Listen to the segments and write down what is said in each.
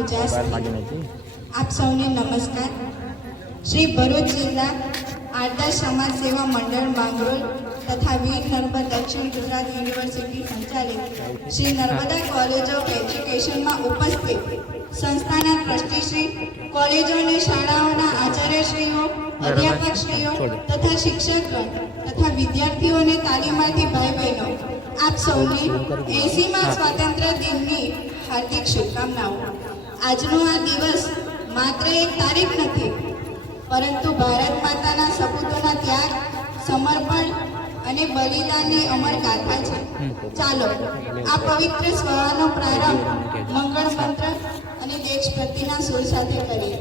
ઉજાસ થઈ। આપ સૌને નમસ્કાર। શ્રી ભરૂચ જિલ્લા આરદાસ સમાજ સેવા મંડળ માંગરોળ તથા વીર નર્મદ દક્ષિણ ગુજરાત યુનિવર્સિટી સંચાલિત શ્રી નર્મદા કોલેજ ઓફ એજ્યુકેશનમાં ઉપસ્થિત સંસ્થાના ટ્રસ્ટીશ્રી, કોલેજો અને શાળાઓના આચાર્યશ્રીઓ, અધ્યાપકશ્રીઓ તથા શિક્ષકગણ તથા વિદ્યાર્થીઓ અને તાલીમાર્થી ભાઈ બહેનો, આપ સૌને 80મા સ્વાતંત્ર્ય દિનની હાર્દિક શુભકામનાઓ। આજનો આ દિવસ માત્ર એક તારીખ નથી, પરંતુ ભારત માતાના સપૂતોના ત્યાગ, સમર્પણ અને બલિદાનની અમર ગાથા છે। ચાલો આ પવિત્ર સભાનો પ્રારંભ મંગળ મંત્ર અને દેશભક્તિના સુર સાથે કરીએ।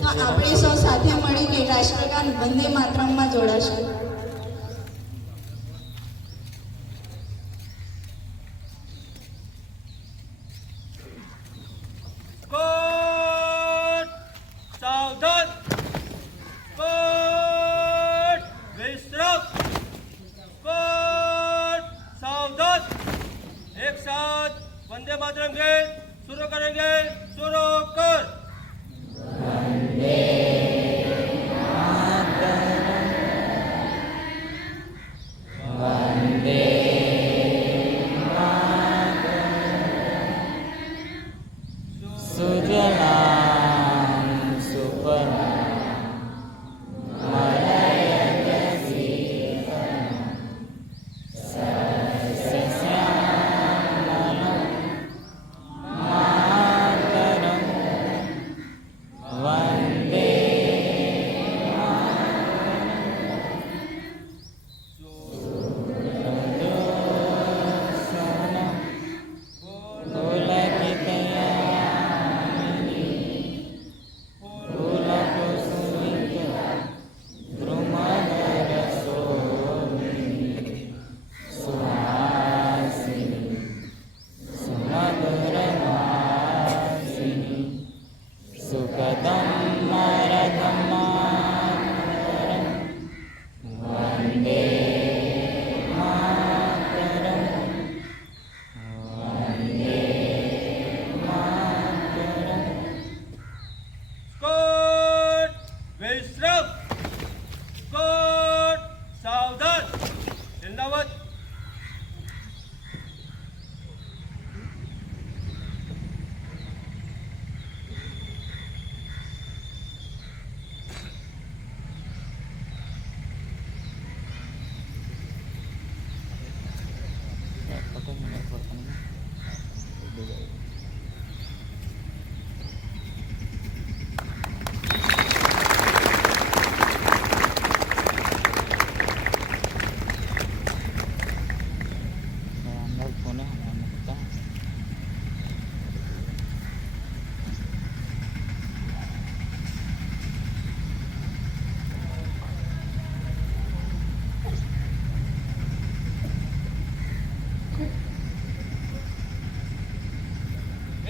તો આપણે સૌ સાથે મળીને રાષ્ટ્રગાન વંદે માતરમમાં જોડાશું। वंदे मातरम के शुरू करेंगे। शुरू कर। वंदे मातरम, वंदे मातरम, सुजलाम सुफलाम मलयज सीतलाम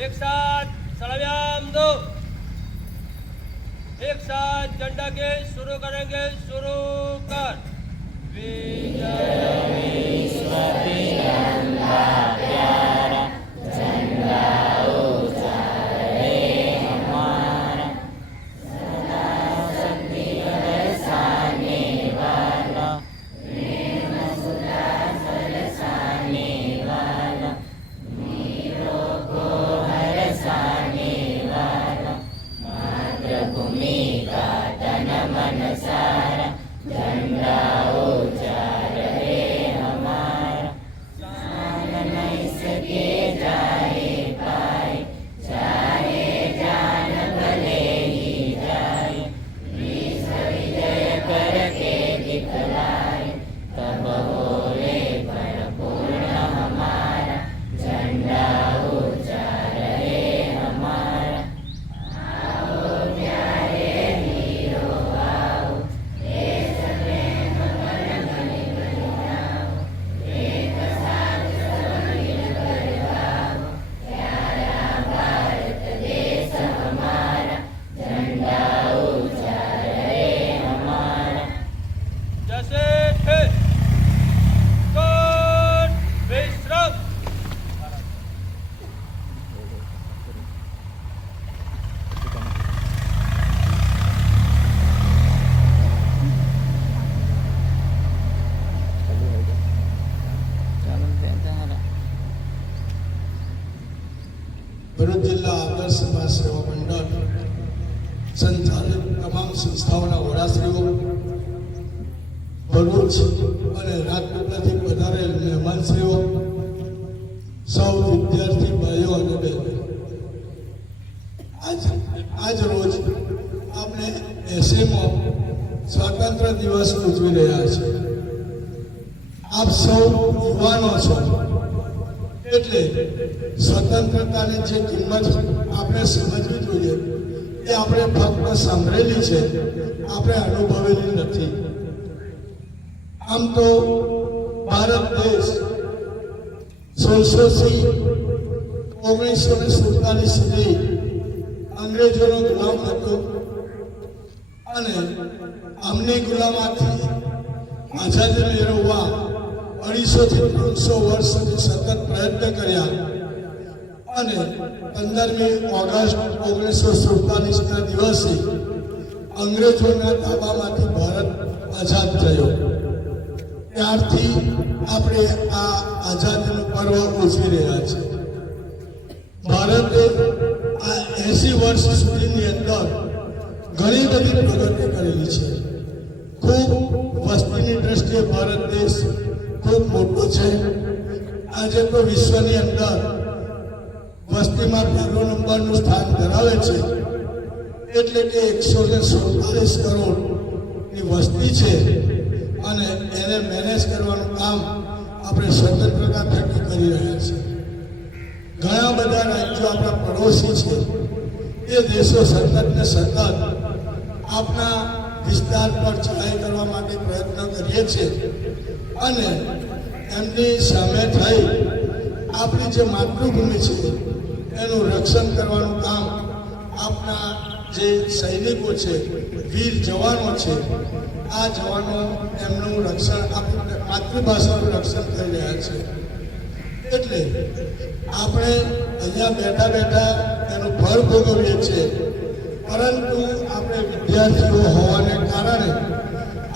एक साथ सलाम दो। एक साथ झंडा के शुरू करेंगे। शुरू कर। विजय विश्व तिरंगा प्यारा झंडा ऊंचा रहे हमारा, सदा शक्ति बरसाने वाला, प्रेम सुधा बरसाने वाला, वीरों को हरसाने वाला, मातृभूमि का तन मन सारा, झंडा ऊंचा रहे हमारा, शान नहीं सके ભરૂચ જિલ્લા આદર્શ સમાજ સેવા મંડળ સંચાલિત તમામ સંસ્થાઓના વડાશ્રીઓ, ભરૂચ અને રાજપીપળાથી પધારેલ મહેમાનશ્રીઓ, સૌ વિદ્યાર્થી ભાઈઓ અને બહેનો, આજ રોજ આપણે 80મો સ્વાતંત્ર્ય દિવસ ઉજવી રહ્યા છીએ. આપ સૌ યુવાનો છો એટલે સ્વતંત્રતાની જે કિંમત આપણે સમજવી જોઈએ એ આપણે ફક્ત સાંભળેલી છે, આપણે અનુભવેલી નથી. આમ તો ભારત દેશ 1600થી 1947 સુધી અંગ્રેજોનો ગુલામ હતો અને આમની ગુલામાથી આઝાદી મેળવવા 250 થી 300 વર્ષ સુધી સતત પ્રયત્ન કર્યા અને 15મી ઓગસ્ટ 1947ના દિવસે અંગ્રેજોના તાબામાંથી ભારત આઝાદ થયો. ત્યારથી આપણે આ આઝાદીનું પર્વ ઉજવી રહ્યા છીએ. ભારતે આ 80 વર્ષ સુધીની અંદર ઘણી બધી પ્રગતિ કરેલી છે. ખૂબ વસ્તીની દ્રષ્ટિએ ભારત દેશ ખૂબ મોટો છે. આજે તો વિશ્વની અંદર વસ્તીમાં પહેલો નંબરનું સ્થાન ધરાવે છે. એટલે કે 147 કરોડની વસ્તી છે અને એને મેનેજ કરવાનું કામ આપણે સ્વતંત્રતા થકી કરી રહ્યા છીએ. ઘણા બધા રાજ્યો આપણા પડોશી છે. એ દેશો સતત ને સતત આપણા વિસ્તાર પર ચડાઈ કરવા માટે પ્રયત્ન કરીએ છીએ અને એમની સામે થઈ આપણી જે માતૃભૂમિ છે એનું રક્ષણ કરવાનું કામ આપણા જે સૈનિકો છે, વીર જવાનો છે, આ જવાનો એમનું રક્ષણ આપણી માતૃભાષાનું રક્ષણ કરી રહ્યા છે. એટલે આપણે અહીંયા બેઠા બેઠા એનું ફળ ભોગવીએ છીએ, પરંતુ આપણે વિદ્યાર્થીઓ હોવાને કારણે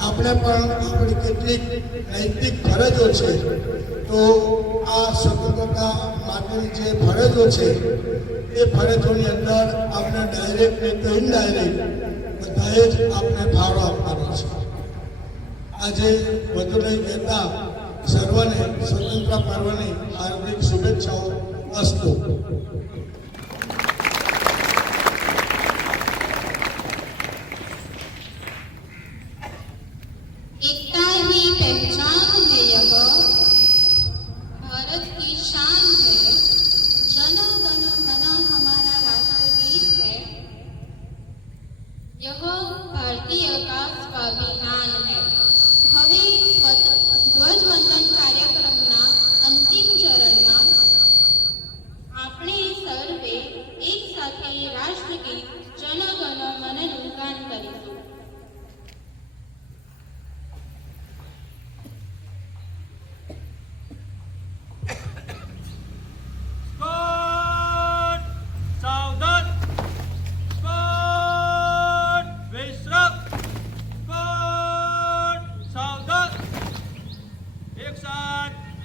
આપણે પણ આપણી કેટલીક નૈતિક ફરજો છે. તો આ સ્વતંત્રતા માટેની જે ફરજો છે એ ફરજોની અંદર આપણે ડાયરેક્ટ ને તો ઇનડાયરેક્ટ બધાએ જ આપણે ફાળો આપવાનો છે. આજે વધુ નહીં કહેતા સર્વને સ્વતંત્ર પર્વની હાર્દિક શુભેચ્છાઓ અસ્તુ. एकता ही पहचान है, यह भारत की शान है, जन गण मन हमारा राष्ट्रगीत है, यह भारतीय का स्वाभिमान है. હવે ધ્વજવંદન કાર્યક્રમના અંતિમ ચરણમાં આપણે સર્વે એક સાથે રાષ્ટ્રગીત જન ગણ મનનું ગાન કરીશું.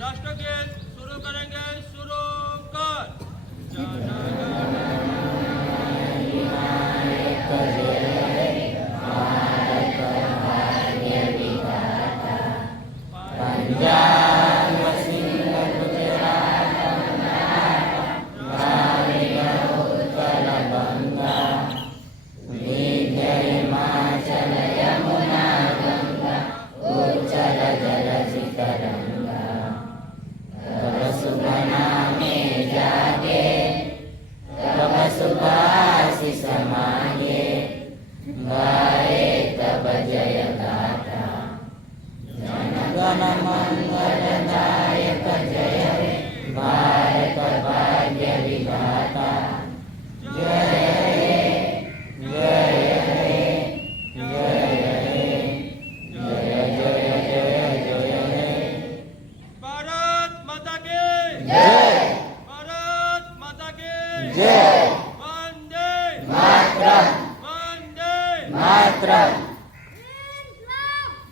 राष्ट्रगीत शुरू करेंगे. शुरू कर.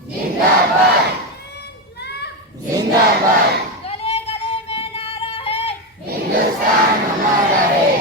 जिंदाबाद जिंदाबाद गले गले में नारा है, हिंदुस्तान हमारा है.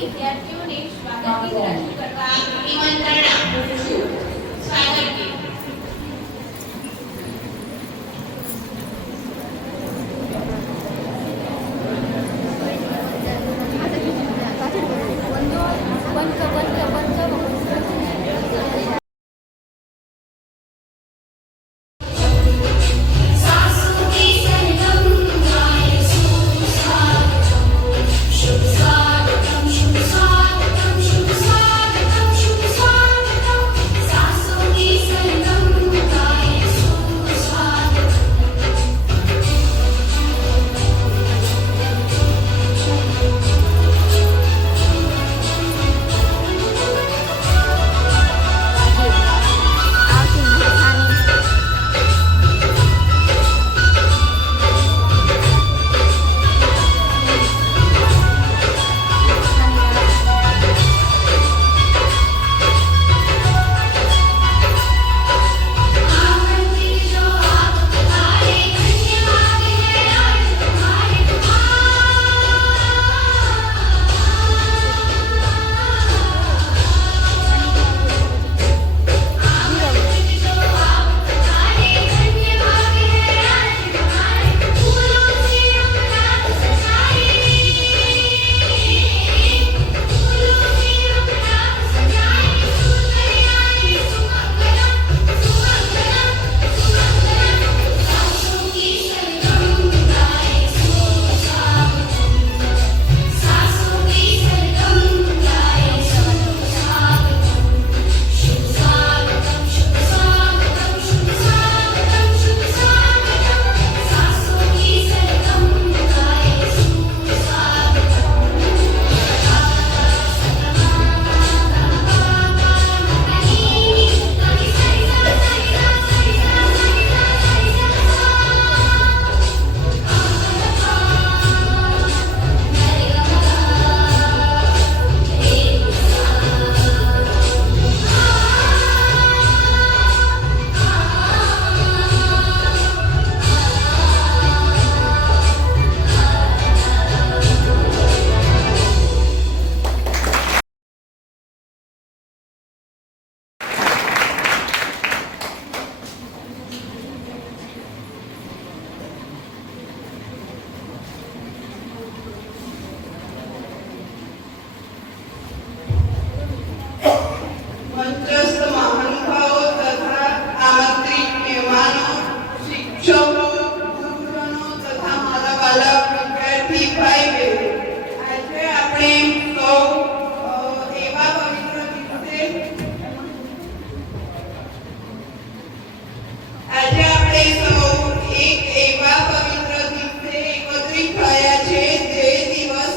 વિદ્યાર્થીઓને સ્વાગત ગીત રજૂ કરવા નિમંત્રણ આપું છું. સ્વાગત ગીત. મંચસ્થ મહાનુભાવો તથા આમંત્રિત મહેમાનો, શિક્ષકો, ગુરુજનો તથા મારા વાલા વિદ્યાર્થી ભાઈ બહેનો, આજે આપણે સૌ એવા પવિત્ર દિવસે એકત્રિત થયા છે જે દિવસ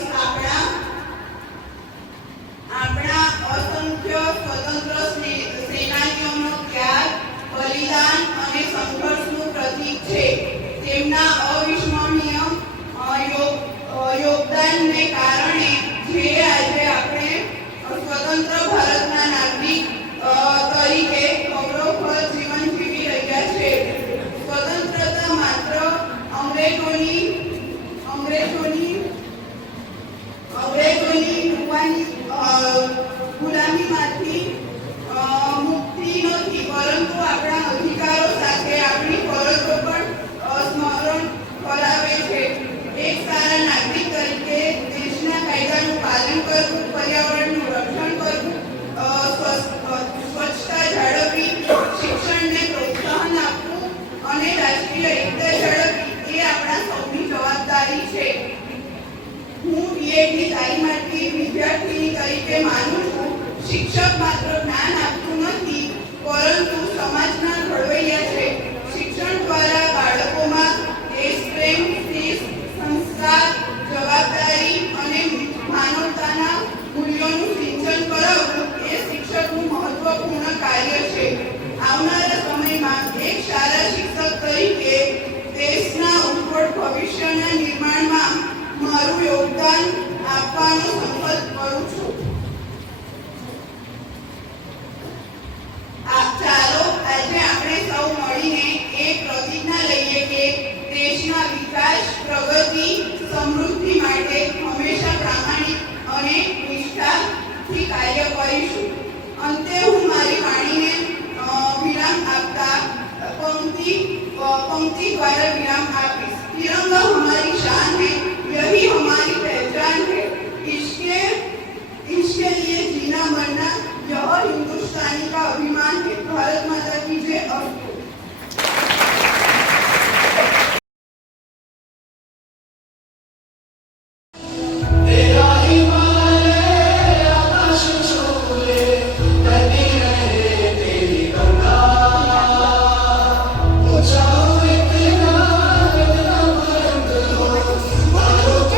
આપણા અસંખ્ય સ્વતંત્ર સેનાનીઓનો ત્યાગ, બલિદાન અને સંઘર્ષનું પ્રતીક છે. તેમના અવિસ્મરણીય યોગદાનને કારણે જે આજે આપણે સ્વતંત્ર ભારતના નાગરિક તરીકે ગૌરવભર જીવન જીવી રહ્યા છે. સ્વતંત્રતા માત્ર અંગ્રેજોની ગુલામીમાંથી મુક્તિ નથી, પરંતુ આપણા અધિકારો સાથે આપણી ફરજો પણ સ્મરણ કરાવે છે. એક સારા નાગરિક તરીકે દેશના કાયદાનું પાલન કરવું, પર્યાવરણનું રક્ષણ કરવું, સ્વચ્છતા જાળવવી, શિક્ષણને પ્રોત્સાહન આપવું અને રાષ્ટ્રીય એકતા જાળવવી એ આપણા સૌની જવાબદારી છે. હું બીએડની તાલીમાર્થી વિદ્યાર્થીની તરીકે માનું છું, શિક્ષક માત્ર જ્ઞાન આપતું નથી, પરંતુ સમાજના ઘડવૈયા છે. શિક્ષણ દ્વારા બાળકોમાં દેશપ્રેમ, શિસ્ત, સંસ્કાર, જવાબદારી અને માનવતાના મૂલ્યોનું સિંચન કરાવવું એ શિક્ષકનું મહત્વપૂર્ણ કાર્ય છે. આવનારા સમયમાં એક સારા શિક્ષક તરીકે દેશના ઉજ્જવળ ભવિષ્યના નિર્માણમાં મારું યોગદાન આપવાનો થી કાર્ય કરીશું. અંતે હું મારી વાણીને વિરામ આપતા पंक्ति द्वारा विराम आपीस. तिरंगा हमारी शान है, यही हमारी पहचान है. इसके लिए जीना मरना यह हिंदुस्तानी का अभिमान है. भारत माता की जय. अस्तु.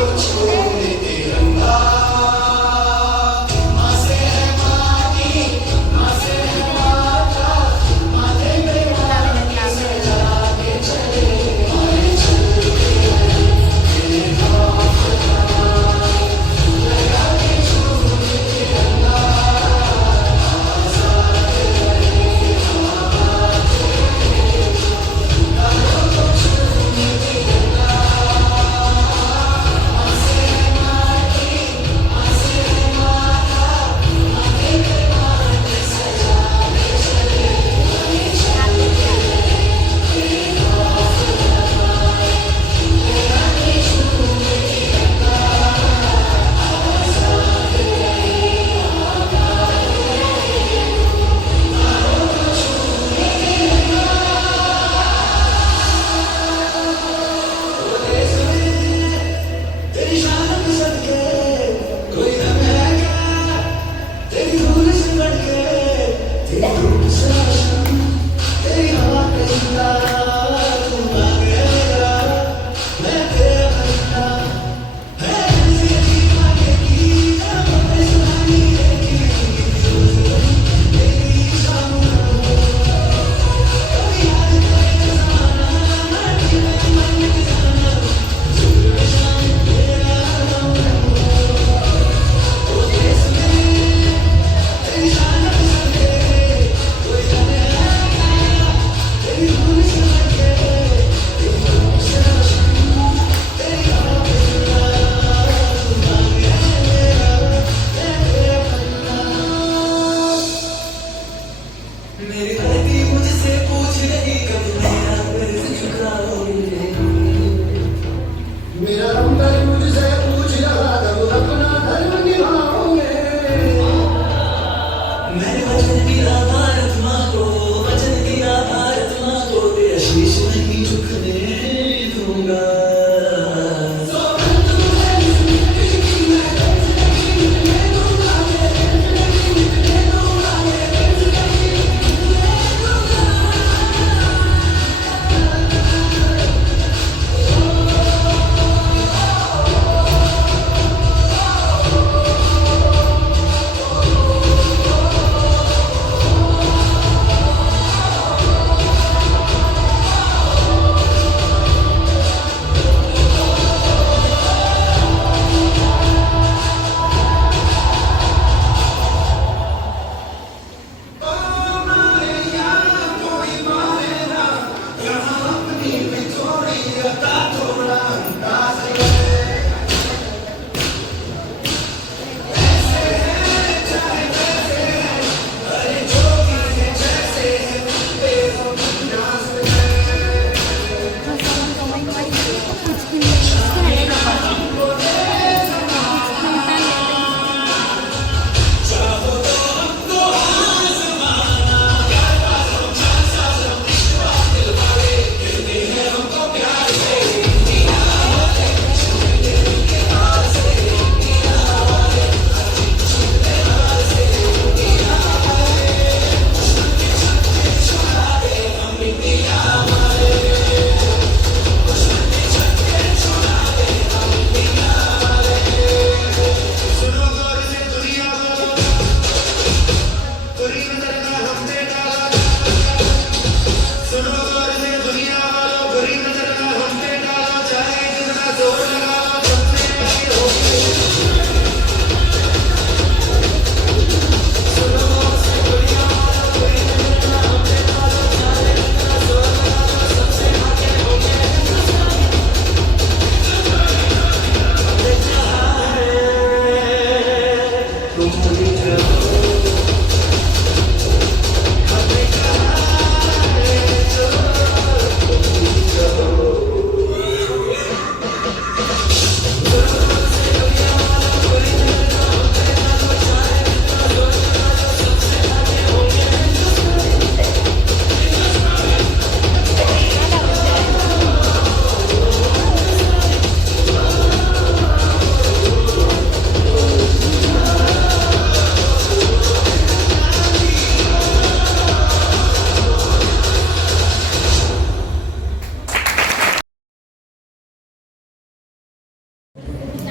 Thank you.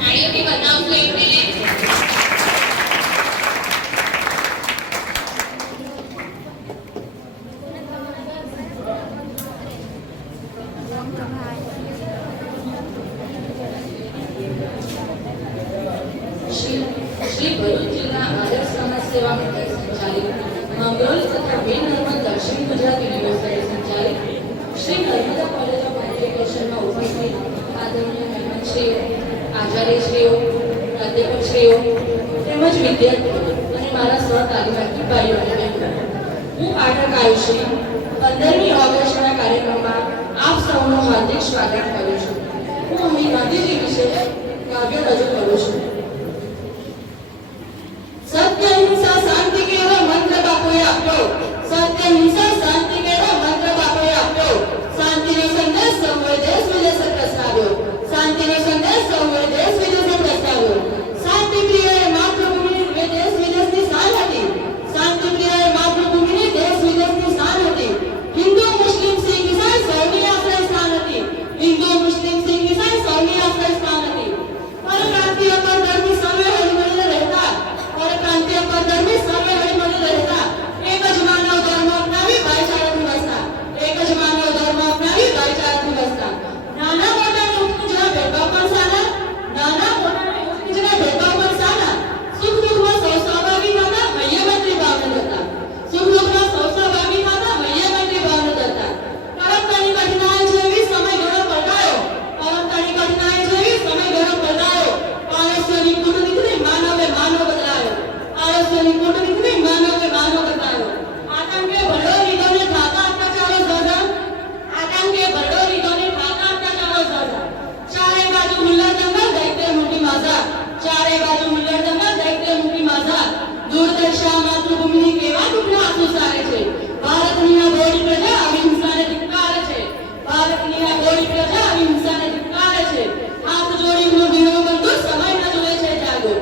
તાળીઓથી બતાવશો એમને. શ્રી ભરૂચ જિલ્લા આદર્શ સમાજ સેવા મંડળ સંચાલિત મંગરોળ તથા વીર નર્મદ દક્ષિણ ગુજરાત યુનિવર્સિટી સંચાલિત શ્રી નર્મદા કોલેજ ઓફ એજ્યુકેશનમાં ઉપસ્થિત આદરણીય મહેમાનશ્રીઓ, આચાર્યશ્રીઓ, પ્રાધ્યાપકશ્રીઓ તેમજ વિદ્યાર્થીઓ અને મારા સહતાલીમાર્થી ભાઈઓ અને બહેનો, હું પાઠક આયુષી 15મી ઓગસ્ટના કાર્યક્રમમાં આપ સૌનું હાર્દિક સ્વાગત કરું છું. હું અહીં ગાંધીજી વિશે કાવ્ય રજૂ કરું છું. સત્ય હિંસા શાંતિ કેવો મંત્ર બાપુએ આપ્યો. સત્ય હિંસા શાંતિ કેવો મંત્ર બાપુએ આપ્યો. શાંતિનો સંદેશ સૌએ દેશ વિદેશે પ્રસરાવ્યો. શાંતિનો સંદેશ સૌએ દેશ વિદેશે પ્રસરાવ્યો. શાંતિ પ્રિયએ માતૃભૂમિની દેશ વિદેશની શાન હતી. શાંતિ પ્રિયએ માતૃભૂમિની દેશ વિદેશની શાન હતી. હિન્દુ મુસ્લિમ શીખ ઈસાઈ સૌની આશ્રય સ્થાન હતી. હિન્દુ મુસ્લિમ શીખ ઈસાઈ સૌની આશ્રય સ્થાન હતી. પરપ્રાંતીય પરધર્મી સર્વે હળીમળીને રહેતા. પરપ્રાંતીય પરધર્મી સર્વે હળીમળીને રહેતા. એક જ માનવ ધર્મ અપનાવી ભાઈચારાથી વસતા. એક જ માનવ ધર્મ અપનાવી ભાઈચારાથી વસતા. નાના મોટાને ઉત્કૃષ્ટના ભેદભાવ પણ સાના. નાના મોટાને ઉત્કૃષ્ટના ભેદભાવ પણ સાના. સુખ દુઃખમાં સૌ સહભાગી થતા મૈયા મૈત્રી ભાવને ધરતા. સુખ દુઃખમાં સૌ સહભાગી થતા મૈયા મૈત્રી ભાવને ધરતા. પરમતાની કઠિનાઈ જેવી સમય ઘણો પલટાયો. પરમતાની કઠિનાઈ જેવી સમય ઘણો પલટાયો. આળસ્યની કૂટનીતિથી માનવે માનવ બદલાયો. આળસ્યની કૂટનીતિથી માનવે માનવ બદલાયો. આતંકે ભરડો લીધો ને થાતા અત્યાચારો ઝાઝા. આતંકે ભરડો લીધો ને થાતા અત્યાચારો ઝાઝા. ચારે બાજુ હુલ્લડ દંગલ દૈત્ય મૂકી માઝા. ચારે બાજુ હુલ્લડ દંગલ દૈત્ય મૂકી માઝા. દૂરદર્શા માતૃભૂમિની કેવા દુઃખના આંસુ સારે છે. ભારતની આ બોડી પ્રજા આવી હિંસાને ધિક્કારે છે. ભારતની આ બોડી પ્રજા આવી હિંસાને ધિક્કારે છે. હાથ જોડી હું બીણું બંધુ સમય ન જોવે છે જાગો.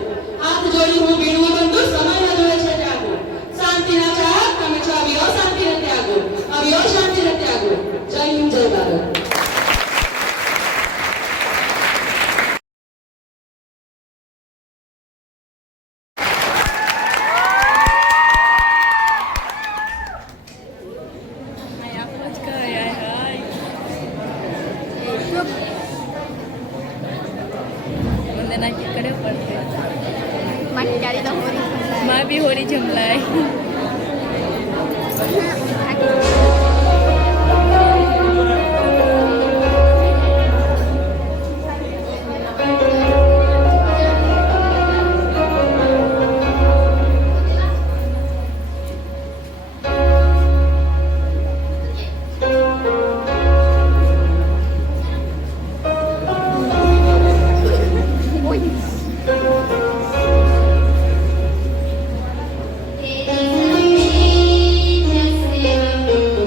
હાથ જોડી હું બીણું બંધુ સમય ન જોવે છે જાગો. શાંતિના ચાહક તમે છો અવિયો શાંતિને ત્યાગો. અવિયો શાંતિને ત્યાગો. જય હિન્દ જય ભારત. माँ भी हो रही जमलाय तेरी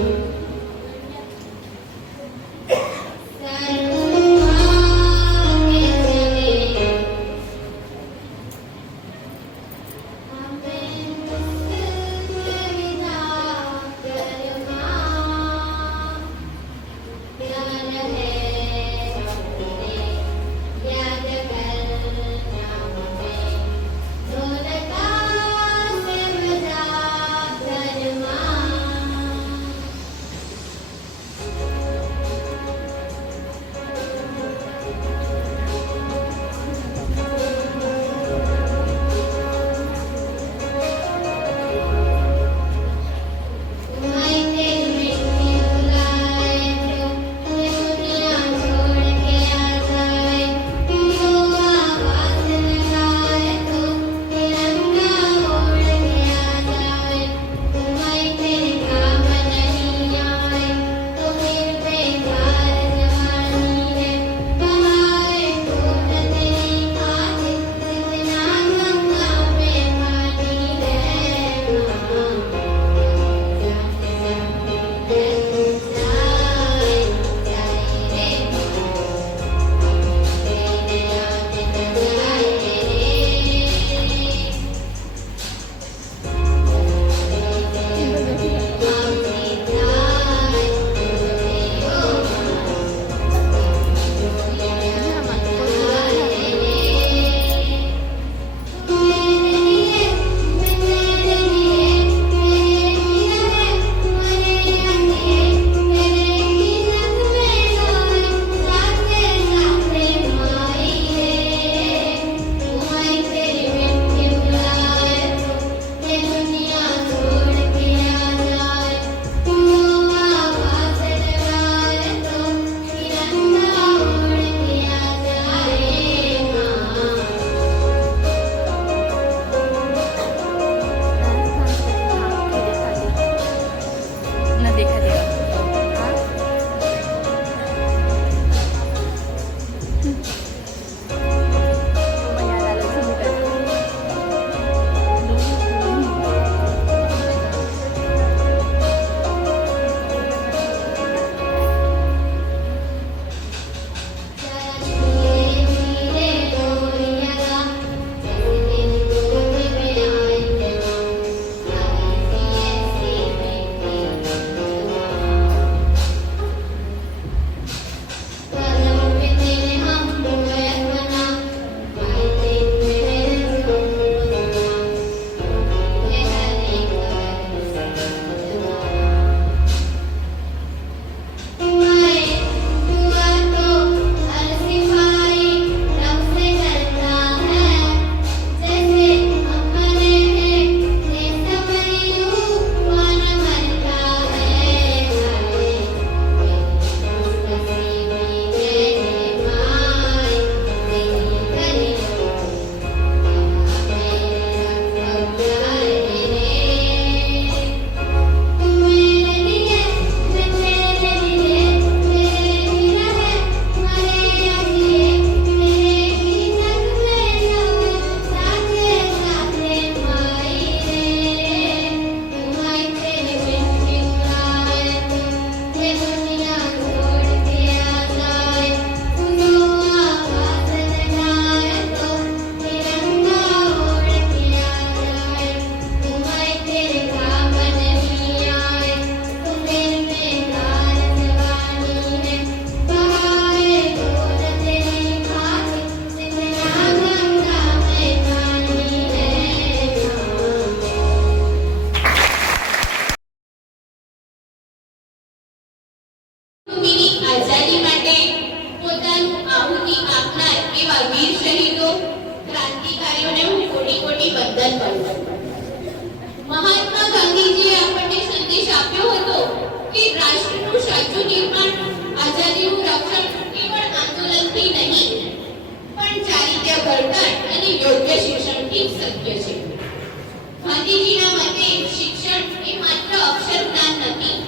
ગાંધીજીના મતે શિક્ષણ એ માત્ર અક્ષર જ્ઞાન નથી,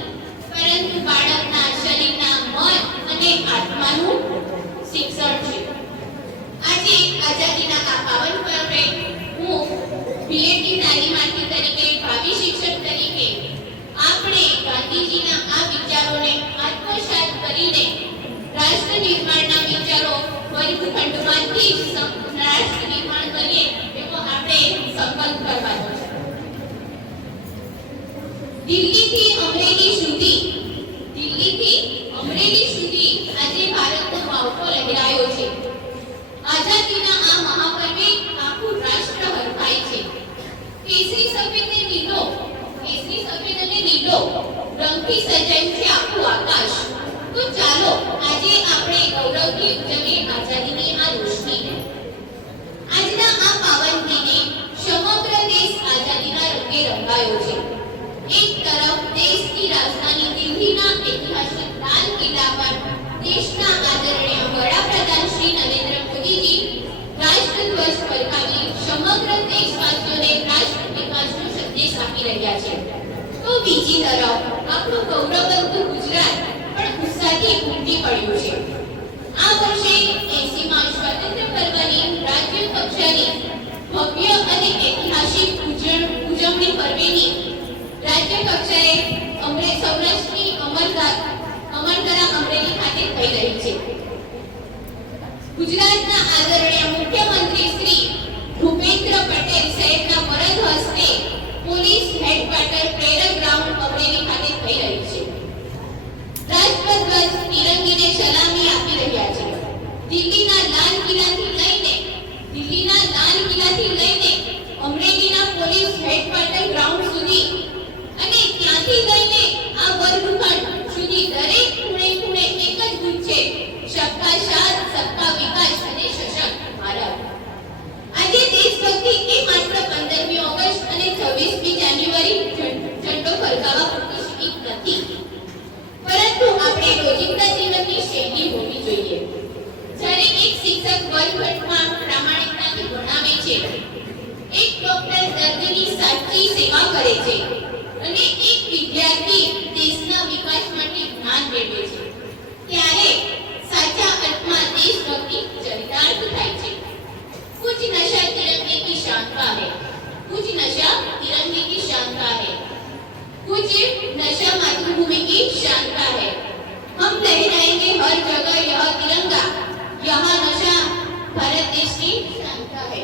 પરંતુ બાળકના શરીરના મન અને આત્માનું શિક્ષણ છે. આજે આઝાદીના આ પાવન પર્વે હું બીએડની તાલીમાર્થી તરીકે, ભાવિ શિક્ષક તરીકે આપણે ગાંધીજીના આ વિચારોને આત્મસાત કરીને રાષ્ટ્ર નિર્માણના વિચારો વર્ગખંડમાંથી જ રાષ્ટ્ર નિર્માણ કરીએ એવો આપણે સંકલ્પ કરવાનો છે. દિલ્હીથી અમરેલી સુધી આજે ભારતનો માવઠો લહેરાયો છે. આઝાદીના આ મહાપર્વે આખું રાષ્ટ્ર હરખાય છે. કેસરી સફેદ અને નીલો રંગથી સજાયું છે આખું આકાશ. તો ચાલો આજે આપણે ગૌરવથી ઉજવીએ આઝાદીની આ રોશનીને. આજના આ પાવન દિને સમગ્ર દેશ આઝાદીના રંગે રંગાયો છે. એક તરફ દેશની રાજધાની દિલ્હીના ઐતિહાસિક લાલ કિલ્લા પર દેશના આદરણીય વડાપ્રધાન શ્રી નરેન્દ્ર મોદીજી રાષ્ટ્રધ્વજ ફરકાવી સમગ્ર દેશવાસીઓને રાષ્ટ્ર વિકાસનો સંદેશ આપી રહ્યા છે. તો બીજી તરફ આપણું ગૌરવવંતું ગુજરાત પણ ઉત્સાહથી ઉમટી પડ્યું છે. આ વર્ષે 80મા સ્વાતંત્ર્ય પર્વની રાજ્ય કક્ષાની ભવ્ય અને ઐતિહાસિક ઉજવણી પર્વેની રાજ્ય કક્ષાએ સૌરાષ્ટ્રની અમરકરા અમરેલી ખાતે થઈ રહી છે. ગુજરાતના આદરણીય મુખ્યમંત્રી શ્રી ભૂપેન્દ્ર પટેલ સાહેબના વરદ હસ્તે પોલીસ હેડક્વાર્ટર પ્રેરક ગ્રાઉન્ડ અમરેલી ખાતે થઈ રહી છે. રાષ્ટ્રધ્વજ તિરંગીને સલામી આપી રહ્યા છે. દિલ્હીના લાલ કિલ્લાથી લઈને અમરેલીના પોલીસ હેડક્વાર્ટર ગ્રાઉન્ડ સુધી અને ત્યાંથી લઈને આ વર્ગખંડ સુધી દરેક ખૂણે એક જ ગીત છે, સબકા સાથ, સબકા વિકાસ અને સશક્ત ભારત. આજે દેશભક્તિ એ માત્ર 15મી ઓગસ્ટ અને 26મી જાન્યુઆરી ઝંડો ફરકાવવા પૂરતી સીમિત નથી, પરંતુ આપણે રોજિંદા જીવનની શૈલી હોવી જોઈએ. જ્યારે એક શિક્ષક વર્ગખંડમાં પ્રામાણિકતાથી ભણાવે છે, એક ડોક્ટર દર્દીની સાચી સેવા કરે છે અને એક વિદ્યાર્થી દેશના વિકાસ માટે જ્ઞાન મેળવે છે, ત્યારે સાચા અર્થમાં દેશભક્તિ ચરિતાર્થ થાય છે. कुछ नशा तिरंगे की शान का है, कुछ नशा तिरंगे की शान का है, कुछ नशा मातृभूमि की शान का है. हम लहराएंगे हर जगह यह तिरंगा, यहाँ नशा भारत देश की शान का है.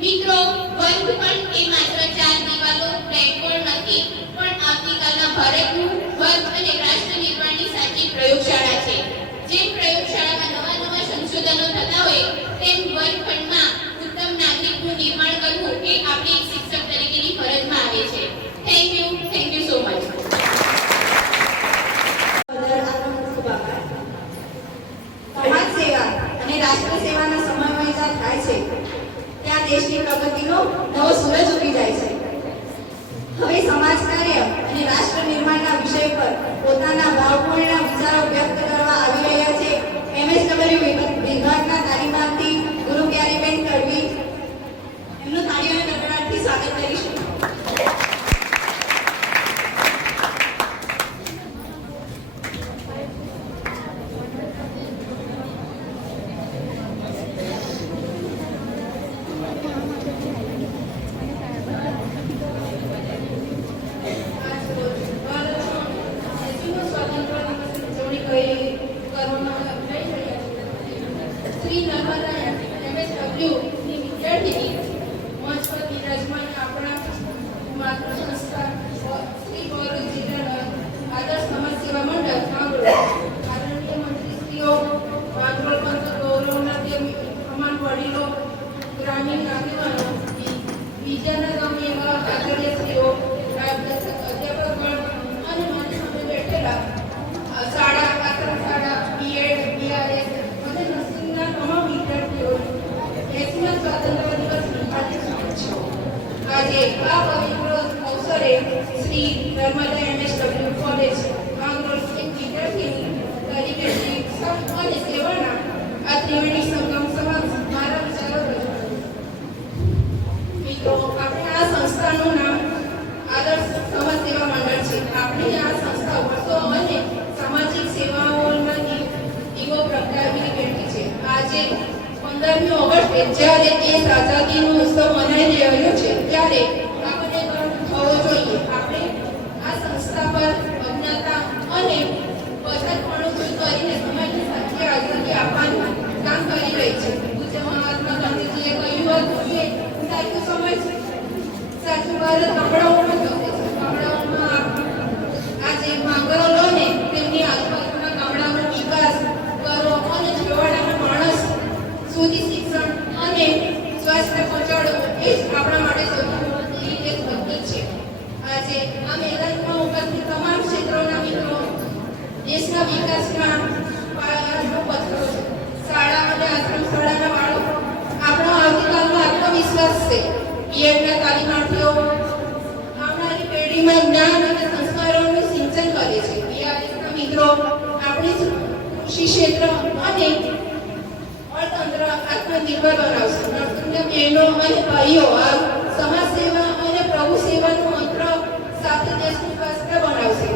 મિત્રો, વર્ગખંડ એ માત્ર 4 દિવાલો બ્લેકબોર્ડ નથી, પણ આવતીકાલના ભારતનું વર્ગ અને રાષ્ટ્ર નિર્માણની સાચી પ્રયોગશાળા છે. જેમ પ્રયોગશાળામાં નવા સંશોધનો થતા હોય, તેમ વર્ગખંડમાં ઉત્તમ નાગરિકનું નિર્માણ કરવું એ આપણી એક શિક્ષક તરીકેની ફરજમાં આવે છે. Thank you so much. સમાજ સેવા અને રાષ્ટ્ર સેવાના સમન્વય જ્યાં થાય છે, ત્યાં દેશની પ્રગતિનો નવો સૂરજ ઉગી જાય છે. હવે સમાજ કાર્ય અને રાષ્ટ્ર નિર્માણના વિષય પર પોતાના ભાવપૂર્ણ વિચારો વ્યક્ત કરવા આવી રહ્યા છે MSW વિભાગના તાલીમાર્થી ગુરુ પ્યારીબેન તડવી. એમનું તાળીઓ અને ગડગડાટથી સ્વાગત કરીશું. શ્રી નર્મદા MSW ની વિદ્યાર્થીની મંચ પર બિરાજમાન આપણા માતૃ સંસ્થા શ્રી ભરૂચ જિલ્લાના આદર્શ સમાજ સેવા મંડળ માંગરોળ, આદરણીય મંત્રીશ્રીઓ, માંગરોળ પંથક ગૌરવના તમામ વડીલો, ગ્રામીણ આગેવાનો, બીજાના ગામની એવા આચાર્યશ્રીઓ, અધ્યાપકગણ અને મારી સામે બેઠેલા શાળા, આશ્રમ શાળા, બીએડ, બીઆરએસ અને નર્સિંગના તમામ વિદ્યાર્થીઓ 80મા સ્વાતંત્ર્ય દિવસની હાર્દિક શુભેચ્છાઓ. આજે આ પવિત્ર અવસરે શ્રી નર્મદા MSW કોલેજ માંગરોળ એક વિદ્યાર્થીની તરીકે શિક્ષક અને સેવાના આ ત્રિવેણી સંગમ સમક્ષ મારા વિચારો રજૂ કરું. મિત્રો, સંસ્થાનું નામ આદર્શ સમાજ સેવા મંડળ છે. આપણી આ સંસ્થા વર્ષો અને સામાજિક સેવાઓના દીવો પ્રગટાવીને બેઠી છે. આજે 15મી ઓગસ્ટે જ્યારે દેશ આઝાદીનો ઉત્સવ મનાઈ રહ્યો છે ત્યારે આપણે ગર્વ થવો જોઈએ. આપણે આ સંસ્થા પર અજ્ઞાતા અને પછાતપણું દૂર કરીને સમાજને સાચી આઝાદી આપવાનું કામ કરી રહી છે. પૂજ્ય મહાત્મા ગાંધીજીએ કહ્યું હતું કે સાચું સમય સાચું ભારત ગામડાઓમાં જશે છે. ગામડાઓમાં આજે માંગરોને તેમની આજુબાજુના ગામડાનો વિકાસ કરો અને છેવાડાના માણસ સુધી શિક્ષણ અને સ્વાસ્થ્ય પહોંચાડવું એ જ આપણા માટે સૌથી મોટી એક ભક્તિ છે. આજે આ મેદાનમાં ઉપસ્થિત તમામ ક્ષેત્રોના મિત્રો દેશના વિકાસના પાયાનો પથ્થરો છે. શાળા અને આશ્રમ શાળાના બાળકો આપણો આવતીકાલનો આત્મવિશ્વાસ છે. બીએડના તાલીમાર્થીઓ આવનારી પેઢીમાં જ્ઞાન અને સંસ્કારોનું સિંચન કરે છે. બીઆરએસના મિત્રો આપણી કૃષિ ક્ષેત્ર અને અર્થતંત્ર આત્મનિર્ભર બનાવશે. નર્સિંગના બહેનો અને ભાઈઓ આ સમાજ સેવા અને પ્રભુ સેવાનું મંત્ર સાથે દેશનું સ્વાસ્થ્ય બનાવશે.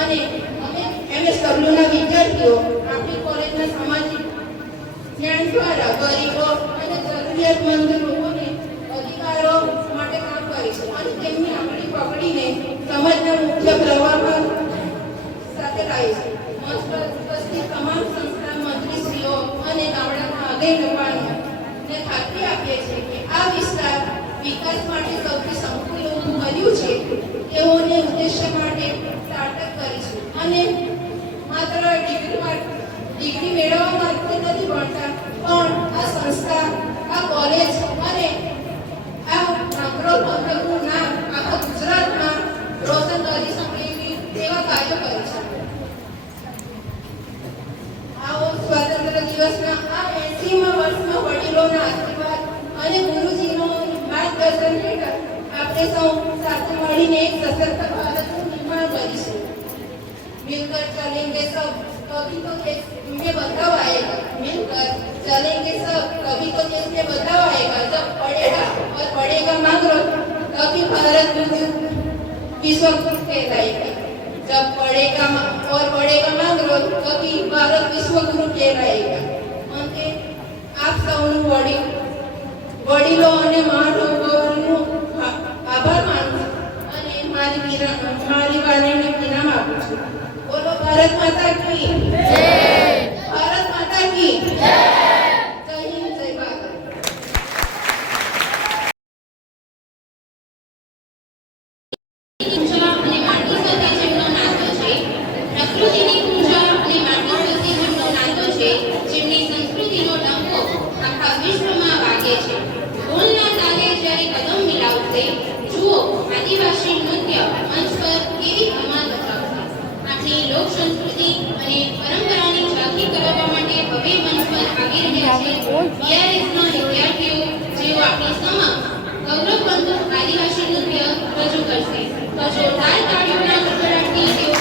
અને અમે MSWના વિદ્યાર્થીઓ આપણી કોલેજના સામાજિક જ્ઞાન દ્વારા ગરીબો અને જરૂરિયાતમંદ લોકોને અધિકારો માટે કામ કરીશું અને તેમની આંગળી પકડીને સમાજના મુખ્ય પ્રવાહમાં સાથે લાવીશું. મંચ પર ઉપસ્થિત તમામ સંસ્થા મંત્રીશ્રીઓ અને ગામડાના આગેવાનોને ખાતરી આપીએ છીએ કે આ વિસ્તાર વિકાસ માટે સૌથી સંકુલ ઊભું કર્યું છે. તેઓને ઉદ્દેશ્ય માટે સ્ટાર્ટઅપ કરીશું અને માત્ર ડિગ્રી મેળવવા માટે નથી ભણતા, પણ આ સંસ્થા, આ કોલેજ અને આ માંગરોળ પંથકનું નામ આખા ગુજરાતમાં રોશન કરી શકે તેવા કાર્યો કરીશું. આવો સ્વાતંત્ર્ય દિવસના આ 80મા વર્ષમાં વડીલોના આશીર્વાદ અને ગુરુજીનો માર્ગદર્શન હેઠળ આપણે સૌ સાથે મળીને એક સશક્ત ભારતનું નિર્માણ કરીશું. मिलकर चलेंगे सब कभी तो देश में बदलाव आएगा. मिलकर चलेंगे सब कभी तो देश में बदलाव आएगा. जब पढ़ेगा और पढ़ेगा मांगरो तभी भारत विश्व गुरु कहलाएगा. जब पढ़ेगा और पढ़ेगा मांगरो तभी भारत विश्व गुरु कहलाएगा. अंते आप સૌનું વડીલો અને મહાનુભાવોનું આભાર માનું છું અને મારી વાણીને વિરામ આપું છું. बोलो भारत माता की जय. भारत माता की जय. जय हिंद, जय भारत. પૂજા અને માટી સાથે જેમનો નાતો છે, પ્રકૃતિની પૂજા અને માટી સાથે જેમનો નાતો છે, જેમની સંસ્કૃતિનો ડંકો આખા વિશ્વમાં વાગે છે. ઢોલના તાલે જ્યારે કદમ મિલાવશે, જુઓ આદિવાસી નૃત્ય મંચ પર કેવી કમાલ બતાવશે. આપણી લોક સંસ્કૃતિ અને પરંપરાની ઝાંખી કરાવવા માટે હવે મંચ પર આવી રહ્યા છે બીઆરએસના વિદ્યાર્થીઓ, જેઓ આપણી સમક્ષ ગૌરવવંતું આદિવાસી નૃત્ય રજૂ કરશે. તો જોરદાર તાળીઓના ગડગડાટથી તેઓ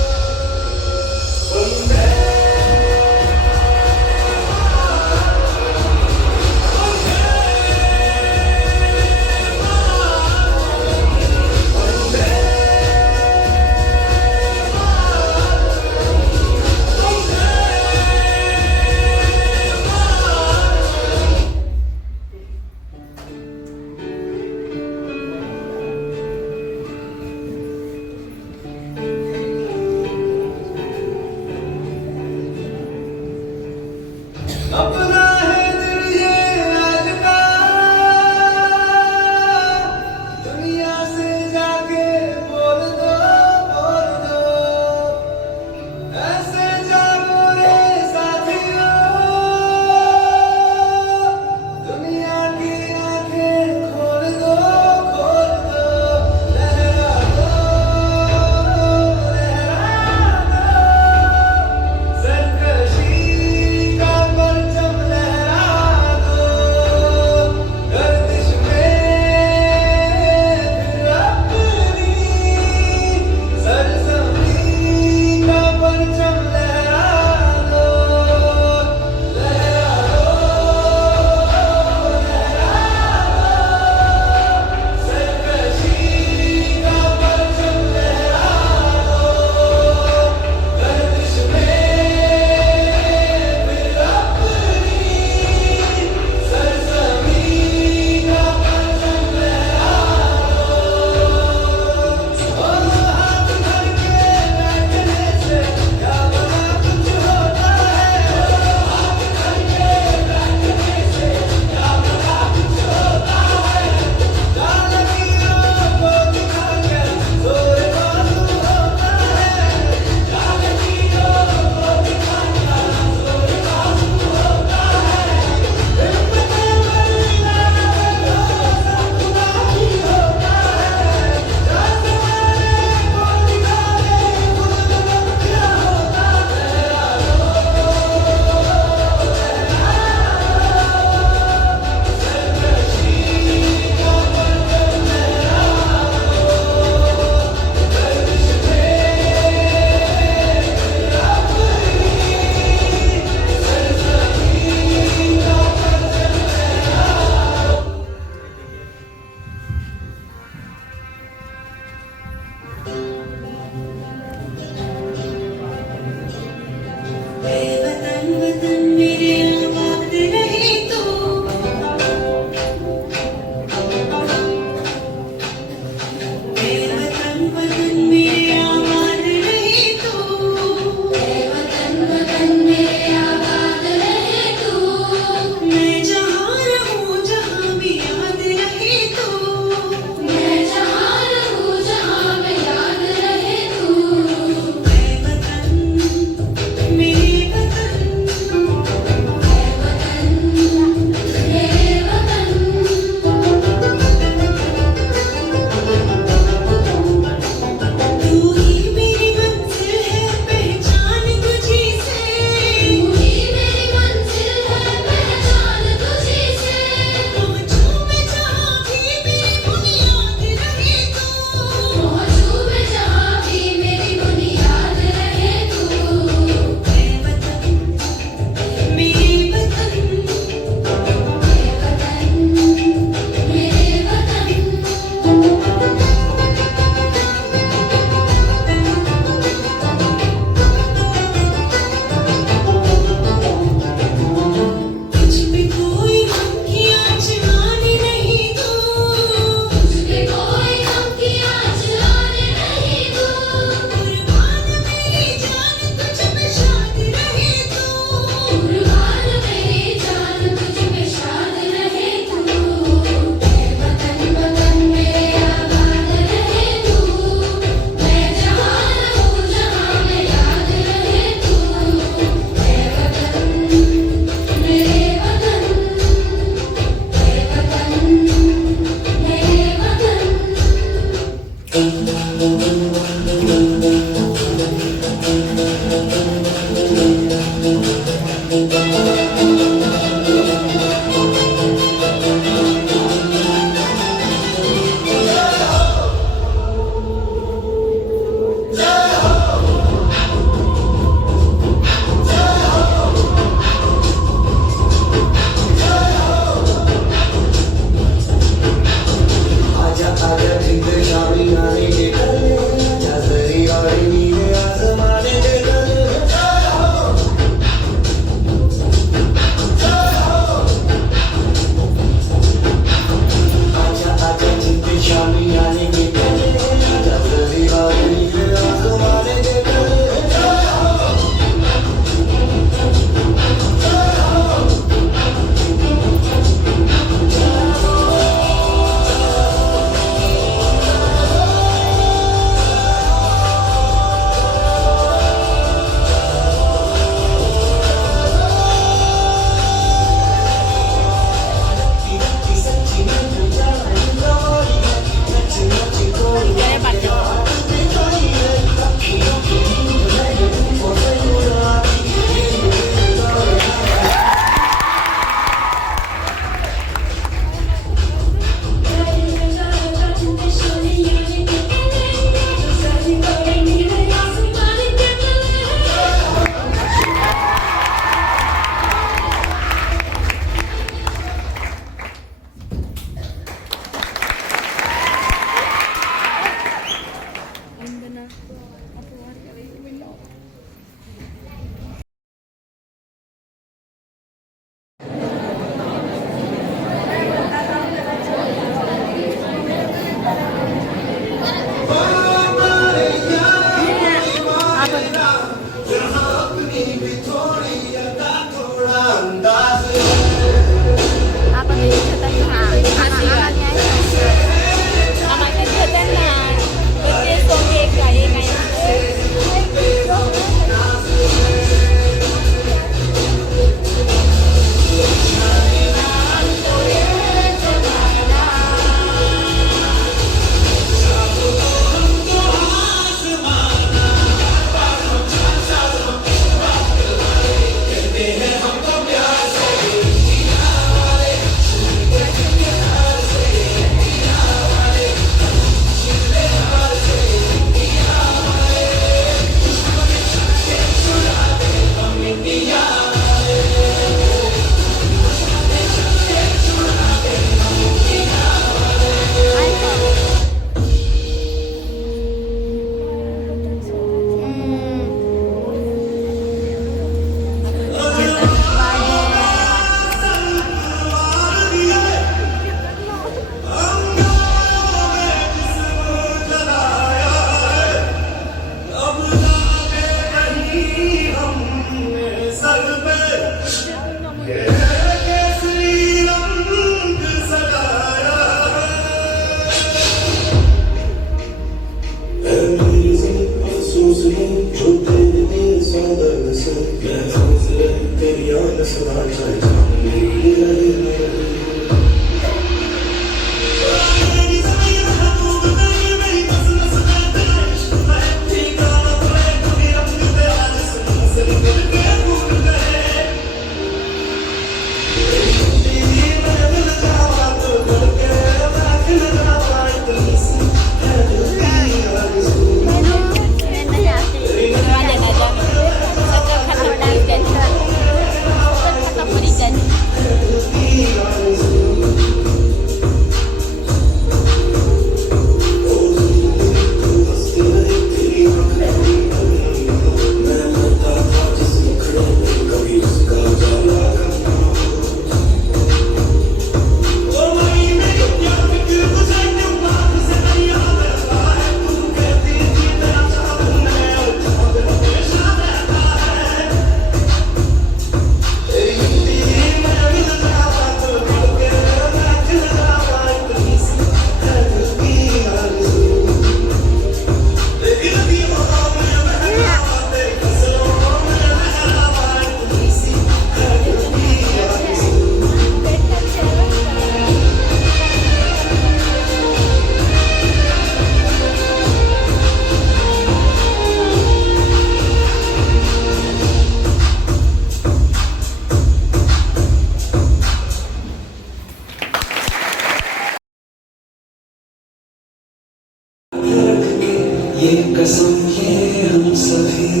ये कसम ये हम सभी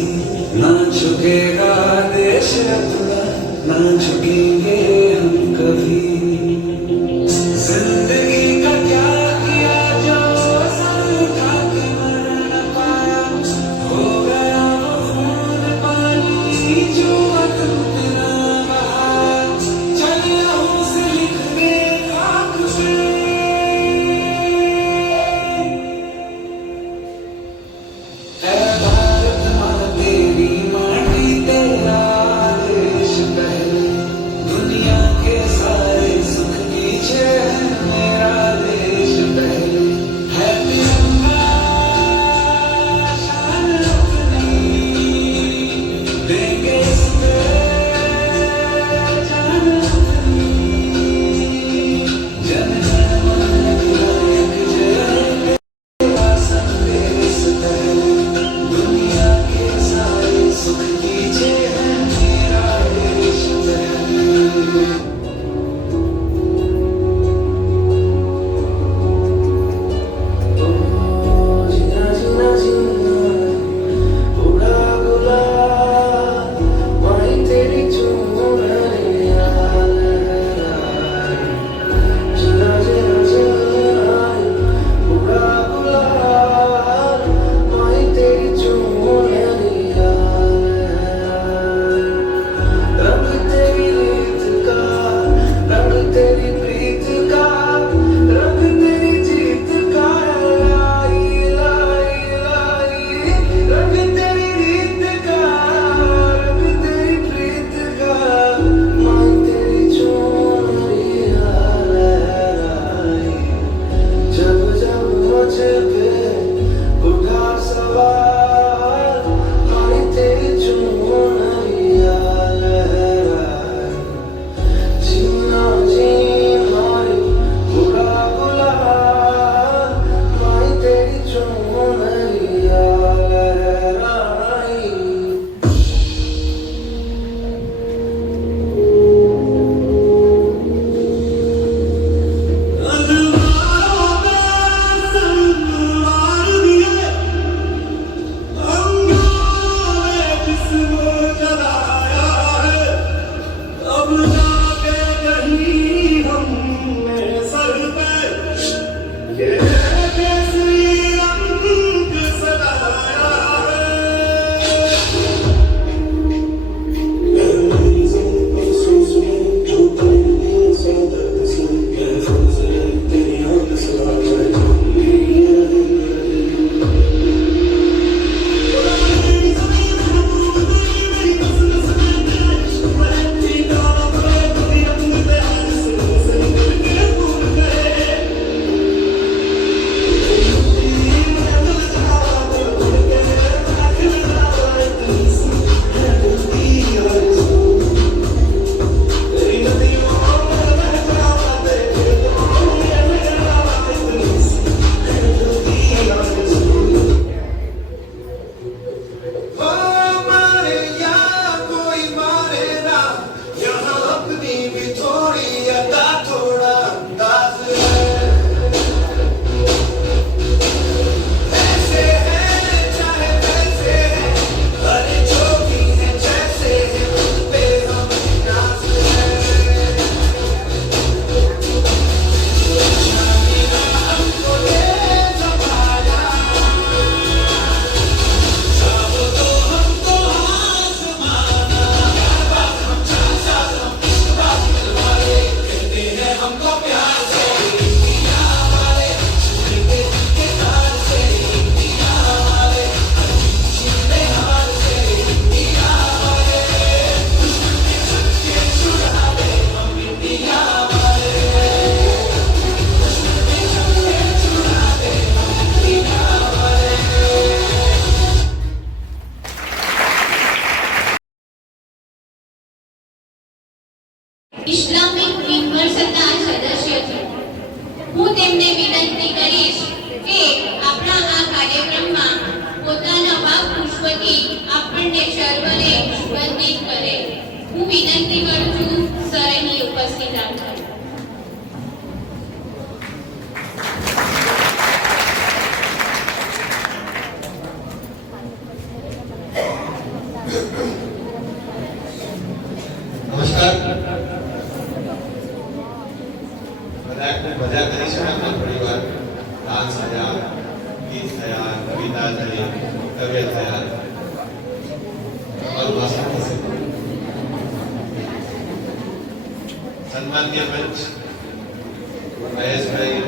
ना झुकेगा देश अपना ना झुकेंगे हम कभी जिंदगी का क्या किया जो समझा के मर न पाया हो गया वो खून पानी जो वतन तेरा बहा चल लहू से लिख दे खाक पे ऐ भारत माँ तेरी माटी तेरा देश पहले ઇસ્લામિક યુનિવર્સિટીના સદસ્ય છે. હું તેમને વિનંતી કરીશ કે આપણા આ કાર્યક્રમમાં પોતાના વાક પુષ્પથી આપણને સર્વને સુગંધિત કરે. હું વિનંતી કરું છું સરની ઉપસ્થિત રાખવા. નમસ્કાર. બધા કરી છે આપણા થોડી વાર ડાન્સ થયા, ગીત થયા, કવિતા થઈ, વક્તવ્ય થયા. તમારું ભાષણ થશે. સન્માનીય મંચ મહેશભાઈ,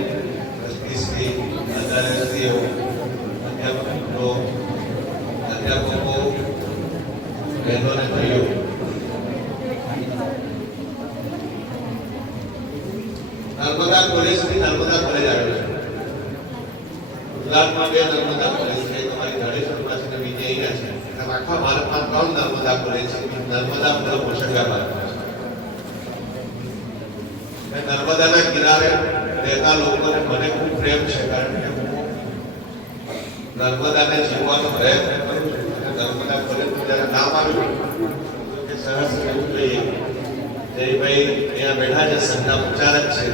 રશ્મિશ્રી, આચાર્યશ્રીઓ, અધ્યાપકો, બહેનો અને ભાઈઓ, નર્મદા કોલેજથી નર્મદા કોલેજ આવ્યો છે. ગુજરાતમાં 2 નર્મદા કોલેજ છે. તમારી જાડેશ્વર પાસે બીજી અહીંયા છે. આખા ભારતમાં 3 નર્મદા કોલેજ છે. નર્મદા પૂર્વ હોશિયારબાદમાં છે. નર્મદાના કિનારે રહેતા લોકોને મને ખૂબ પ્રેમ છે, કારણ કે હું નર્મદાને જીવવાનો પ્રયત્ન કરું છું. નર્મદા કોલેજનું જ્યારે નામ આવ્યું કે સરસ એવું જોઈએ. જયભાઈ અહીંયા બેઠા છે, સંઘના પ્રચારક છે.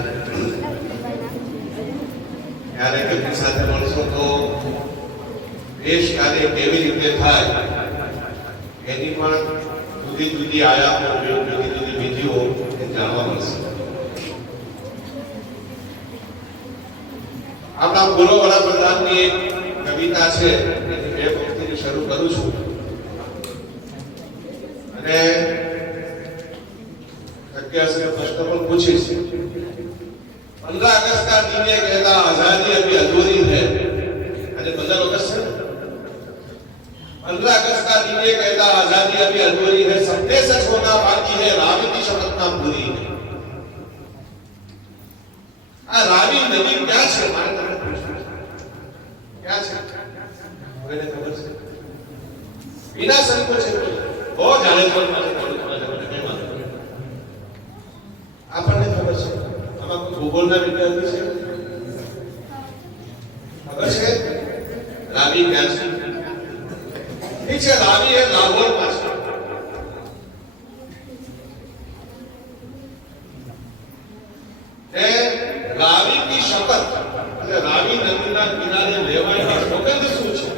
ત્યારે તેમની સાથે મળશો તો દેશ કાર્ય કેવી રીતે થાય એની પણ જુદી જુદી આયામો, જુદી જુદી વિધિઓ જાણવા મળશે. આપણા પૂર્વ વડાપ્રધાનની એક કવિતા છે, એની 2 પંક્તિથી શરૂ કરું છું. અને शक्य से प्रश्न पर पूछिस. 15 अगस्त का दिन ये कहता आजादी अभी अधूरी है. आज 15 अगस्त है. 15 अगस्त का दिन ये कहता आजादी अभी अधूरी है. सत्य सच होना बाकी है, रावी की शपथ ना पूरी है. आ रावी नदी क्या है? मारे તમને પૂછ્યું क्या છે? મને ખબર છે. बिना संकोचे बहुत जाने पर મને આપણને ખબર છે. આમાં કોઈ ભૂગોળના વિદ્યાર્થી છે? ખબર છે રાવી ક્યાં છે? ઠીક છે, રાવી એ લાહોરમાં છે. એ રાવી की शपथ એટલે રાવી નદીના કિનારે લેવાયેલી સોગંદ શું છે?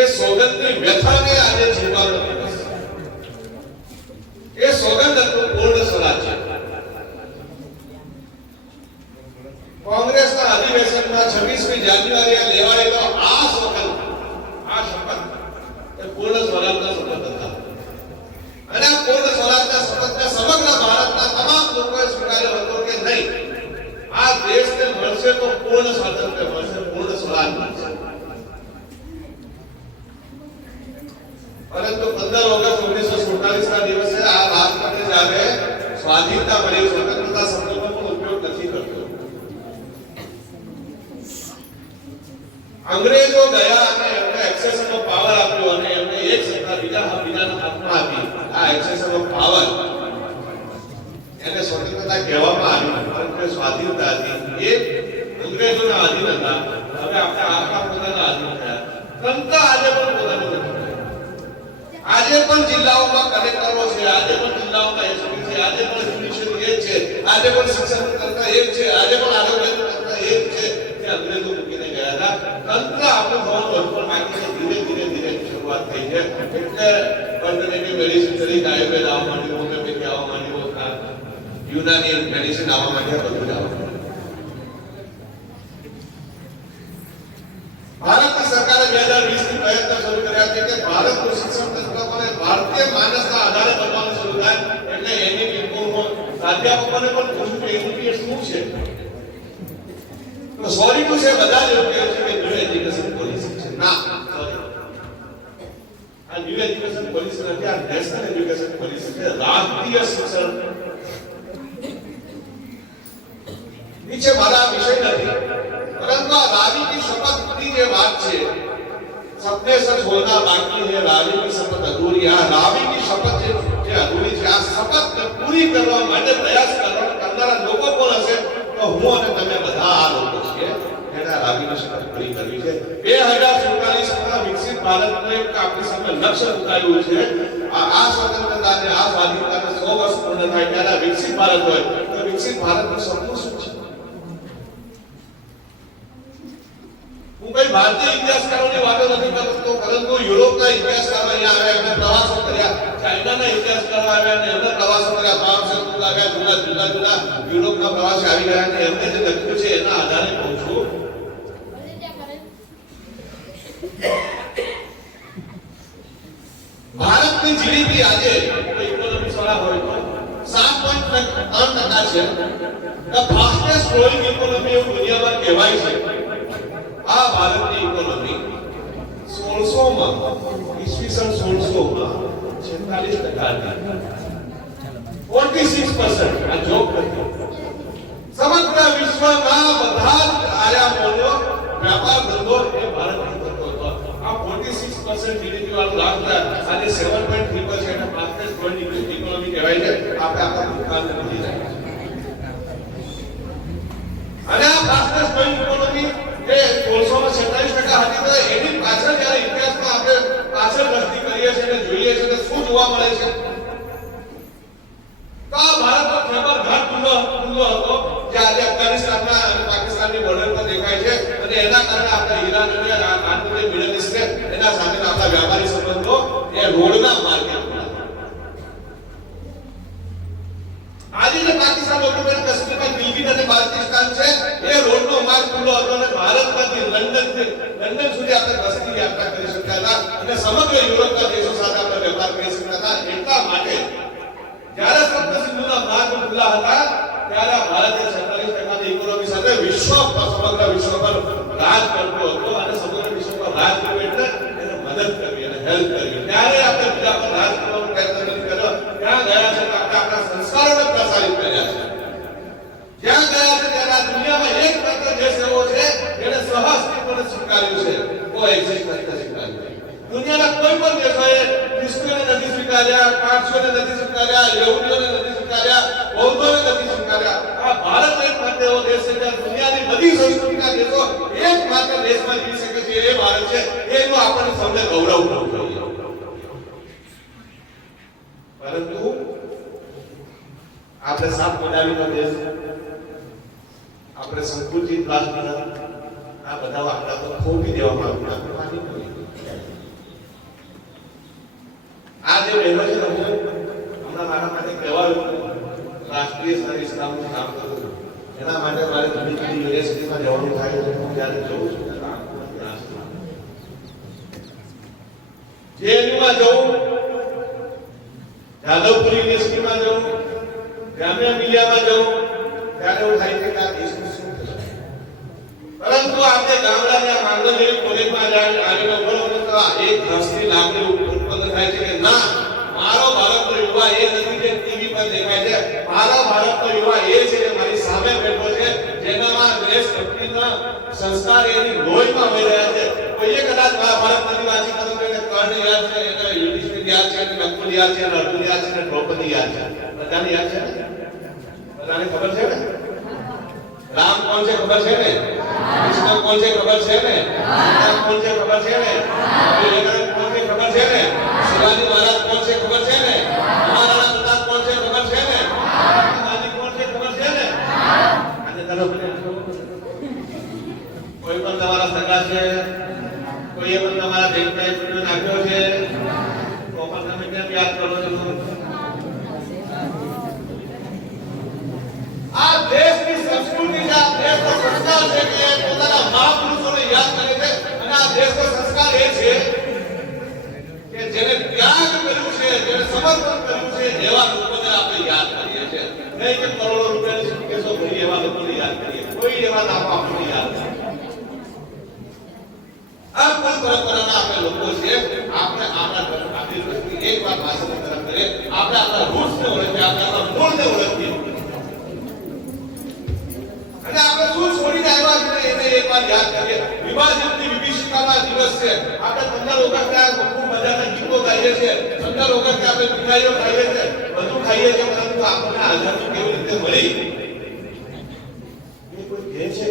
એ સોગંદની વ્યથાને આજે જીવવાનો દિવસ છે. ये सौगंध तो पूर्ण स्वराज्य. कांग्रेस ना अधिवेशन में 26મી જાન્યુઆરીએ લેવાયેલો આ સૌગંધ, આ શપથ એ પૂર્ણ સ્વરાજના શપથ હતા. અને આ પૂર્ણ સ્વરાજના શપથને સમગ્ર ભારતના તમામ લોકોએ સ્વીકાર્યો હતો કે નહીં, આ દેશને મળશે તો પૂર્ણ સ્વાતંત્ર્ય મળશે, પૂર્ણ સ્વરાજ મળશે. પરંતુ 15 ઓગસ્ટ 1947 ના દિવસે આ રાષ્ટ્રને જ્યારે સ્વાધીનતા મળી, સ્વતંત્રતા શબ્દનો પણ ઉપયોગ નથી કરતો. અંગ્રેજો ગયા અને એમને એક્સેસ ઓફ પાવર આપ્યો અને એમને એક સત્તા બીજાના હાથમાં આપી. આ એક્સેસ ઓફ પાવર એને સ્વતંત્રતા કહેવામાં આવી, પરંતુ સ્વાધીનતા હતી. એ અંગ્રેજોના અધીન હતા. હવે આપણે આપણા પોતાના અધીન થયા. તંત્ર આજે પણ પોતાનું નથી. આજે પણ જિલ્લાઓમાં કલેક્ટરો છે, આજે પણ જિલ્લાઓમાં એસપી છે, આજે પણ જ્યુડિશિયરી એક છે, આજે પણ શિક્ષણ તંત્ર એક છે, આજે પણ આરોગ્ય તંત્ર એક છે. જે અંગ્રેજો મૂકીને ગયા હતા. તંત્ર આપણું થવાનું હજુ પણ બાકી છે. ધીરે ધીરે શરૂઆત થઈ છે. એટલે ઓલ્ટરનેટિવ મેડિસિન તરીકે આયુર્વેદ આવવા માંડ્યું, હોમિયોપેથી આવવા માંડ્યું, યુનાની મેડિસિન આવવા માંડ્યા, બધું જ આવવા માંડ્યું. ભારતની સરકારે 2020 થી પ્રયત્ન શરૂ કર્યા છે કે ભારતનું શિક્ષણ તંત્ર અને ભારતીય માનસના આધારે બનવાનું શરૂ થાય. એટલે એની બિલકુલ અધ્યાપકોને પણ પૂછ્યું કે એની શું છે. તો સોરી ટુ સે બધા જ એવું કહે છે કે ન્યુ એજ્યુકેશન પોલિસી છે. ના, સોરી, આ ન્યુ એજ્યુકેશન પોલિસી નથી, આ નેશનલ એજ્યુકેશન પોલિસી છે. રાષ્ટ્રીય શિક્ષણ નીચે મારા વિષય નથી, પરંતુ આ રાવીની શપથની જે વાત છે, सपने सच होना बाकी है, रावी की शपथ अधूरी है। रावी की शपथ જે અધૂરી છે, આ શપથને પૂરી કરવા માટે પ્રયાસ કરનારા લોકો કોણ હશે? તો હું અને તમે બધા આ લોકો છીએ જેને રાવીની શપથ પૂરી કરવી છે। 2047 વિકસિત ભારતનું એક આપણી સામે લક્ષ્ય મુકાયું છે। આ સ્વતંત્રતાને, આ સ્વાધીનતાને 100 વર્ષ પૂર્ણ થાય ત્યારે વિકસિત ભારત હોય તો વિકસિત ભારતનું સપનું શું છે? હું કોઈ ભારતીય ઇતિહાસકારોની વાતો નથી કરતો, પરંતુ યુરોપના ઇતિહાસકારો અહીંયા આવ્યા, એમણે પ્રવાસો કર્યા, ચાઇનાના ઇતિહાસકારો આવ્યા અને એમણે પ્રવાસો કર્યા, ફ્રાન્સ આવ્યા, જુદા યુરોપના પ્રવાસે આવી ગયા અને એમને જે લખ્યું છે એના આધારે કહું છું। ભારતની જીડીપી આજે ઇકોનોમિક્સ વાળા હોય તો 7.3% છે। ધ ફાસ્ટેસ્ટ ગ્રોઈંગ ઇકોનોમી એવું દુનિયામાં કહેવાય છે। આ ભારતની ઇકોનોમી 1600 માં ઈસવીસન 1600 માં 46% 46% આ જોબ કરતો। સમગ્ર વિશ્વમાં બધા જ આયામોનો વ્યાપાર ધંધો એ ભારતમાં થતો હતો। આ 46% જીડીપી વાળું રાષ્ટ્ર આજે 7.3% અને ફાસ્ટેસ્ટ ગ્રોઈંગ ઇકોનોમી કહેવાય છે। આપણે આપણા દુકાનને ભૂલી જાય અને આ ફાસ્ટેસ્ટ ગ્રોઈંગ ઇકોનોમી એ 1647% હતી તો એની પાછળ જ્યારે ઇતિહાસમાં આપણે પાછળ દ્રષ્ટિ કરીએ છીએ અને જોઈએ છીએ તો શું જોવા મળે છે? તો આ ભારતનો ખેબર ઘાટ ખુલ્લો હતો જે આજે અફઘાનિસ્તાનના અને પાકિસ્તાનની બોર્ડર પર દેખાય છે અને એના કારણે આપણે ઈરાન અને આંતરિક મિડલ ઈસ્ટ એના સાથે આપણા વ્યાપારી સંબંધો એ રોડના માર્ગે આજે જે પાકિસ્તાન ઓક્યુપાઈડ કાશ્મીરમાં ગિલગિટ અને બાલ્ટિસ્તાન છે એ રોડનો માર્ગ ખુલ્લો હતો અને ભારતમાંથી લંડન સુધી આપણે બસની યાત્રા કરી શકતા હતા અને સમગ્ર યુરોપના દેશો સાથે આપણે વેપાર કરી શકતા હતા। એટલા માટે જ્યારે સપ્ત સિંધુના માર્ગ ખુલ્લા હતા ત્યારે ભારતે 46% ઇકોનોમી સાથે સમગ્ર વિશ્વ પર રાજ કરતો હતો અને સમગ્ર વિશ્વ પર રાજ કરવું એટલે એને મદદ કરવી અને હેલ્પ કરવી। ત્યારે આપણે બીજા પર રાજ કરવાનો પ્રયત્ન નથી કર્યો। ત્યાં ગયા છે આપણે આપણા સંસ્કારોને પ્રસારિત કર્યા છે। જ્યાં ગયા છે ત્યારે આ દુનિયામાં એક માત્ર દેશ એવો છે જેને સહઅસ્તિત્વને સ્વીકાર્યું છે, કોએક્ઝિસ્ટ નથી સ્વીકાર્યું। દુનિયાના કોઈ પણ દેશોએ ખ્રિસ્તીઓને નથી સ્વીકાર્યા, પારસીઓને નથી સ્વીકાર્યા, યહૂદીઓને નથી સ્વીકાર્યા, બૌદ્ધોને નથી સ્વીકાર્યા। આ ભારત એક માત્ર એવો દેશ છે જ્યાં દુનિયાની બધી સંસ્કૃતિના દેશો એક માત્ર દેશમાં જીવી શકે છે, એ ભારત છે। એનું આપણને સૌને ગૌરવ કરવું જોઈએ। પરંતુ આપણે સાત મોડાલીનો દેશ, આપણે સંકુચિત રાષ્ટ્ર, આ બધા વાર્તા તો ખોટી દેવામાં આવ્યા। આ જે બહેનો છે હું હમણાં મારા માટે કહેવાયું રાષ્ટ્રીય સ્તરે ઇસ્લામનું કામ કરું છું, એના માટે મારે ઘણી ઘણી યુનિવર્સિટીમાં જવાનું થાય છે। હું જ્યારે જઉં છું જેએનયુમાં જઉં, જાદવપુર યુનિવર્સિટીમાં જઉં, જામિયા મિલિયામાં જઉં, ત્યારે એવું થાય છે કે આ દેશનું શું થશે? પરંતુ આપણે ગામડાના માંગરોળ જેવી કોલેજમાં આવીને ઉભો તો એક રસની લાગણી ઉત્પન્ન થાય છે કે ના, મારો ભારતનો યુવા એ નથી જે ટીવી પર દેખાય છે, મારો ભારતનો યુવા એ છે જે મારી સામે બેઠો છે, જેનામાં દેશભક્તિના સંસ્કાર એની લોહીમાં વહી રહ્યા છે। કોઈએ કદાચ મહાભારત નથી વાંચી, પરંતુ એને કર્ણ યાદ છે, એને યુધિષ્ઠિર યાદ છે, એને નકુલ યાદ છે, એને અર્જુન યાદ છે, એને દ્રૌપદી યાદ છે। બધાને યાદ છે ને? બધાને ખબર છે ને? રામ કોણ છે ખબર છે ને? કૃષ્ણ કોણ છે ખબર છે ને? રામ કોણ છે ખબર છે ને? વિવેકાનંદ કોણ છે ખબર છે ને? શિવાજી મહારાજ કોણ છે ખબર છે ને? મહારાણા પ્રતાપ કોણ છે ખબર છે ને? ગાંધી કોણ છે ખબર છે ને? અને તરફ કોઈ પણ તમારા સગા છે, કોઈએ પણ તમારા બેંકમાં એક રૂપિયો નાખ્યો છે, તો પણ તમે કેમ યાદ કરો છો? આ દેશની સંસ્કૃતિ છે, આ દેશનો સંસ્કાર છે કે પોતાના મહાપુરુષોને યાદ કરે છે અને આ દેશનો સંસ્કાર એ છે કે જેને ત્યાગ કર્યું છે, જેને સમર્પણ કર્યું છે, એવા લોકોને આપણે યાદ કરીએ છીએ। નહીં કે કરોડો રૂપિયાની સુટકેસો ભરી એવા લોકોને યાદ કરીએ, કોઈ એવા નામ આપણને યાદ નથી। આ કોઈ પરંપરાના આપણે લોકો છે, આપણે આપણી દ્રષ્ટિ એક વાર ભાષાની તરફ કરીએ, આપણે આપણા રૂટ્સને ઓળખીએ, આપણે આપણા મૂળને ઓળખીએ અને આપણે શું છોડીને આવ્યા છે એને એકવાર યાદ કરીએ। વિભાજનની વિભીષિકાનો વિભાજનના દિવસ છે. આપણે 15 ઓગસ્ટ ત્યાં ખૂબ મજાના ગીતો ગાઈએ છીએ, 15 ઓગસ્ટ આપણે મીઠાઈઓ ખાઈએ છીએ, બધું ખાઈએ છીએ, પરંતુ આપણને આઝાદી કેવી રીતે મળી એ કોઈ કહે છે?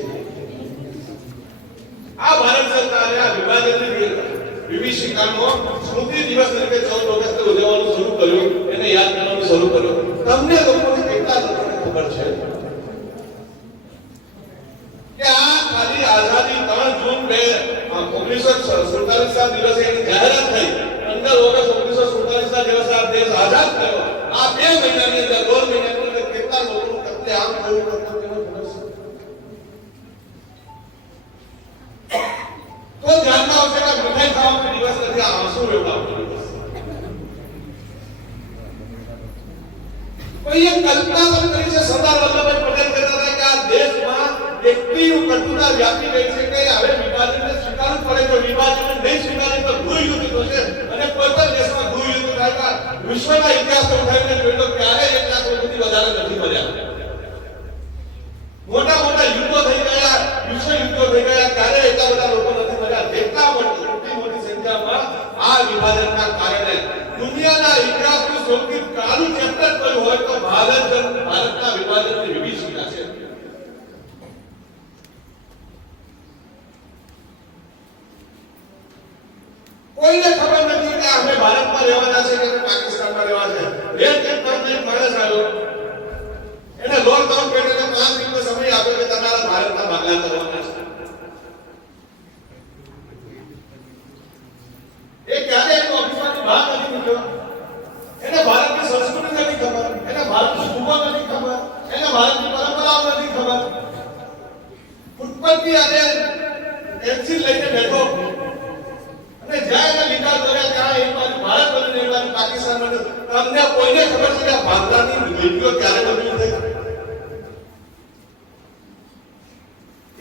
આ ભારત સરકારે આ વિભાજનની વિભીષિકાનો સ્મૃતિ દિવસ તરીકે 14 ઓગસ્ટે ઉજવવાનું શરૂ કર્યું, એને યાદ કરવાનું શરૂ કર્યું. તમને લોકોને કેટલા લોકોને ખબર છે કે આ ખાલી આઝાદી 3 જૂન 1947 દિવસે એની જાહેરાત થઈ, 15 ઓગસ્ટ 1947 દિવસે આ દેશ આઝાદ થયો. આ 2 મહિનાની અંદર, 1.5 મહિનાની અંદર કેટલા લોકોનું કત્લેઆમ થયું તમને ખબર છે? તો ધ્યાનમાં આવશે કે મીઠાઈ ખાવાનો દિવસ નથી, આ આંસુ વેવડાવવાનો દિવસ. કોઈ એક કલ્પના પણ કરી છે? સરદાર વલ્લભભાઈ પટેલ કહેતા હતા કે આ દેશમાં એટલી કટુતા વ્યાપી ગઈ છે કે હવે વિભાજનને સ્વીકારવું પડે. જો વિભાજનને નહીં સ્વીકારે તો ગૃહયુદ્ધ થશે, અને કોઈ પણ દેશમાં ગૃહયુદ્ધ થાય વિશ્વના ઇતિહાસમાં ઉઠાવીને જોઈ લો, ક્યારેય 1 લાખ લોકોથી વધારે નથી મર્યા. મોટા મોટા યુદ્ધો થઈ ગયા, વિશ્વ યુદ્ધો થઈ ગયા, ક્યારે એટલા બધા લોકો નથી મર્યા જેટલા મોટી સંખ્યામાં આ વિભાજનના કારણે. દુનિયાના ઇતિહાસનું સૌથી કાળું ચેપ્ટર કયું હોય તો ભારતના વિભાજનની વિભીષિકા છે. કોઈને ખબર નથી કે આપણે ભારતમાં રહેવાના છે કે પાકિસ્તાનમાં રહેવા છે. રેડ કેમ્પમાં એક માણસ આવ્યો, એને લોકડાઉન પેટને 5 દિવસનો સમય આપ્યો કે તમારા ભારતના ભાગલા કરવાના છે. એ ક્યારે એની ઓફિસમાંથી બહાર નથી નીકળ્યો. એને ભારતની સંસ્કૃતિ નથી ખબર, એને ભારતની ભૂગો નથી ખબર, એને ભારતની પરંપરાઓ નથી ખબર. ફૂટપાથથી આજે પેન્સિલ લઈને બેઠો અને જ્યાં એને વિચાર કર્યા ત્યાં એક બાજુ ભારત બની, એક બાજુ પાકિસ્તાન બન્યું. તમને કોઈને ખબર છે કે આ ભાગલાની લીટીઓ ક્યારે બની થઈ?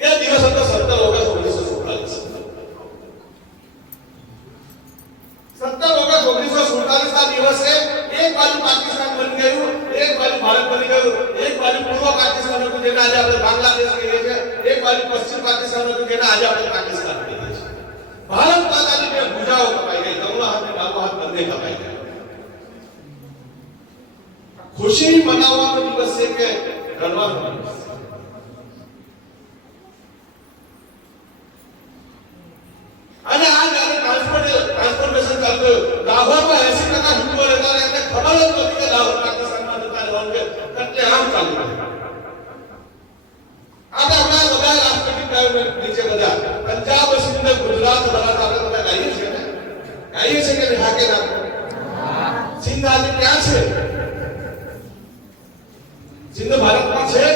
એ દિવસ હતો 17 ઓગસ્ટ 1947. 17 ઓગસ્ટ 1947 ના દિવસે એક બાજુ પાકિસ્તાન બની ગયું, એક બાજુ ભારત બની ગયું. એક બાજુ પૂર્વ પાકિસ્તાન હતું જેને આજે આપણે બાંગ્લાદેશ કહીએ છીએ, એક બાજુ પશ્ચિમ પાકિસ્તાન હતું જેને આજે આપણે પાકિસ્તાન કહીએ છીએ. ભારત માતાની 2 ભુજાઓ કપાઈ ગઈ, જમણો હાથ અને ડાબો હાથ બંને કપાઈ ગયા. ખુશી મનાવવાનો દિવસ છે કે રડવાનો દિવસ? અને આ જ્યારે ટ્રાન્સપોર્ટેશન ચાલતું, લાહોરમાં 80% હિન્દુઓ રહેતા, એમને ખબર જ નથી કે લાહોર પાકિસ્તાનમાં જતા રહેવાનું છે, કત્લેઆમ ચાલુ છે. આપણે હમણાં બધા રાષ્ટ્રગીત નીચે બધા પંજાબ, સિંધ, ગુજરાત, મરાઠા આપણે બધા ગાઈએ છીએ ને? ગાઈએ છીએ કે હા કે ના? સિંધ આજે ક્યાં છે? સિંધ ભારતમાં છે?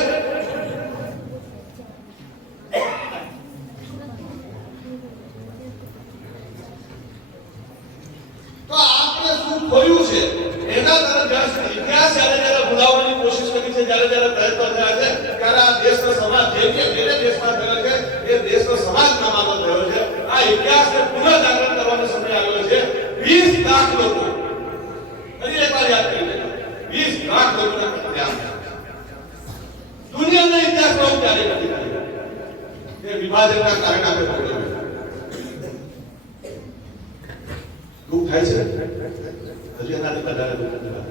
તો આપણે શું ખોયું છે એના તરફ ઇતિહાસ જ્યારે ભૂલાવવાની કોશિશ કરી છે, જ્યારે પ્રયત્નો થયા છે, ત્યારે આ દેશનો સમાજ જે દેશમાં થયો છે એ દેશનો સમાજ નામાતો થયો છે. આ ઇતિહાસને પુનઃ જાગૃત કરવાનો સમય આવ્યો છે. 20 લાખ લોકો, ફરી એકવાર યાદ કરી લેજો, 20 લાખ લોકોના કત્લેઆમ દુનિયાના ઇતિહાસમાં ક્યારે નથી થયું. એ વિભાજનના કારણે આપણે ભોગવ્યું. દુઃખ થાય છે, હજી એનાથી વધારે દુઃખ થાય.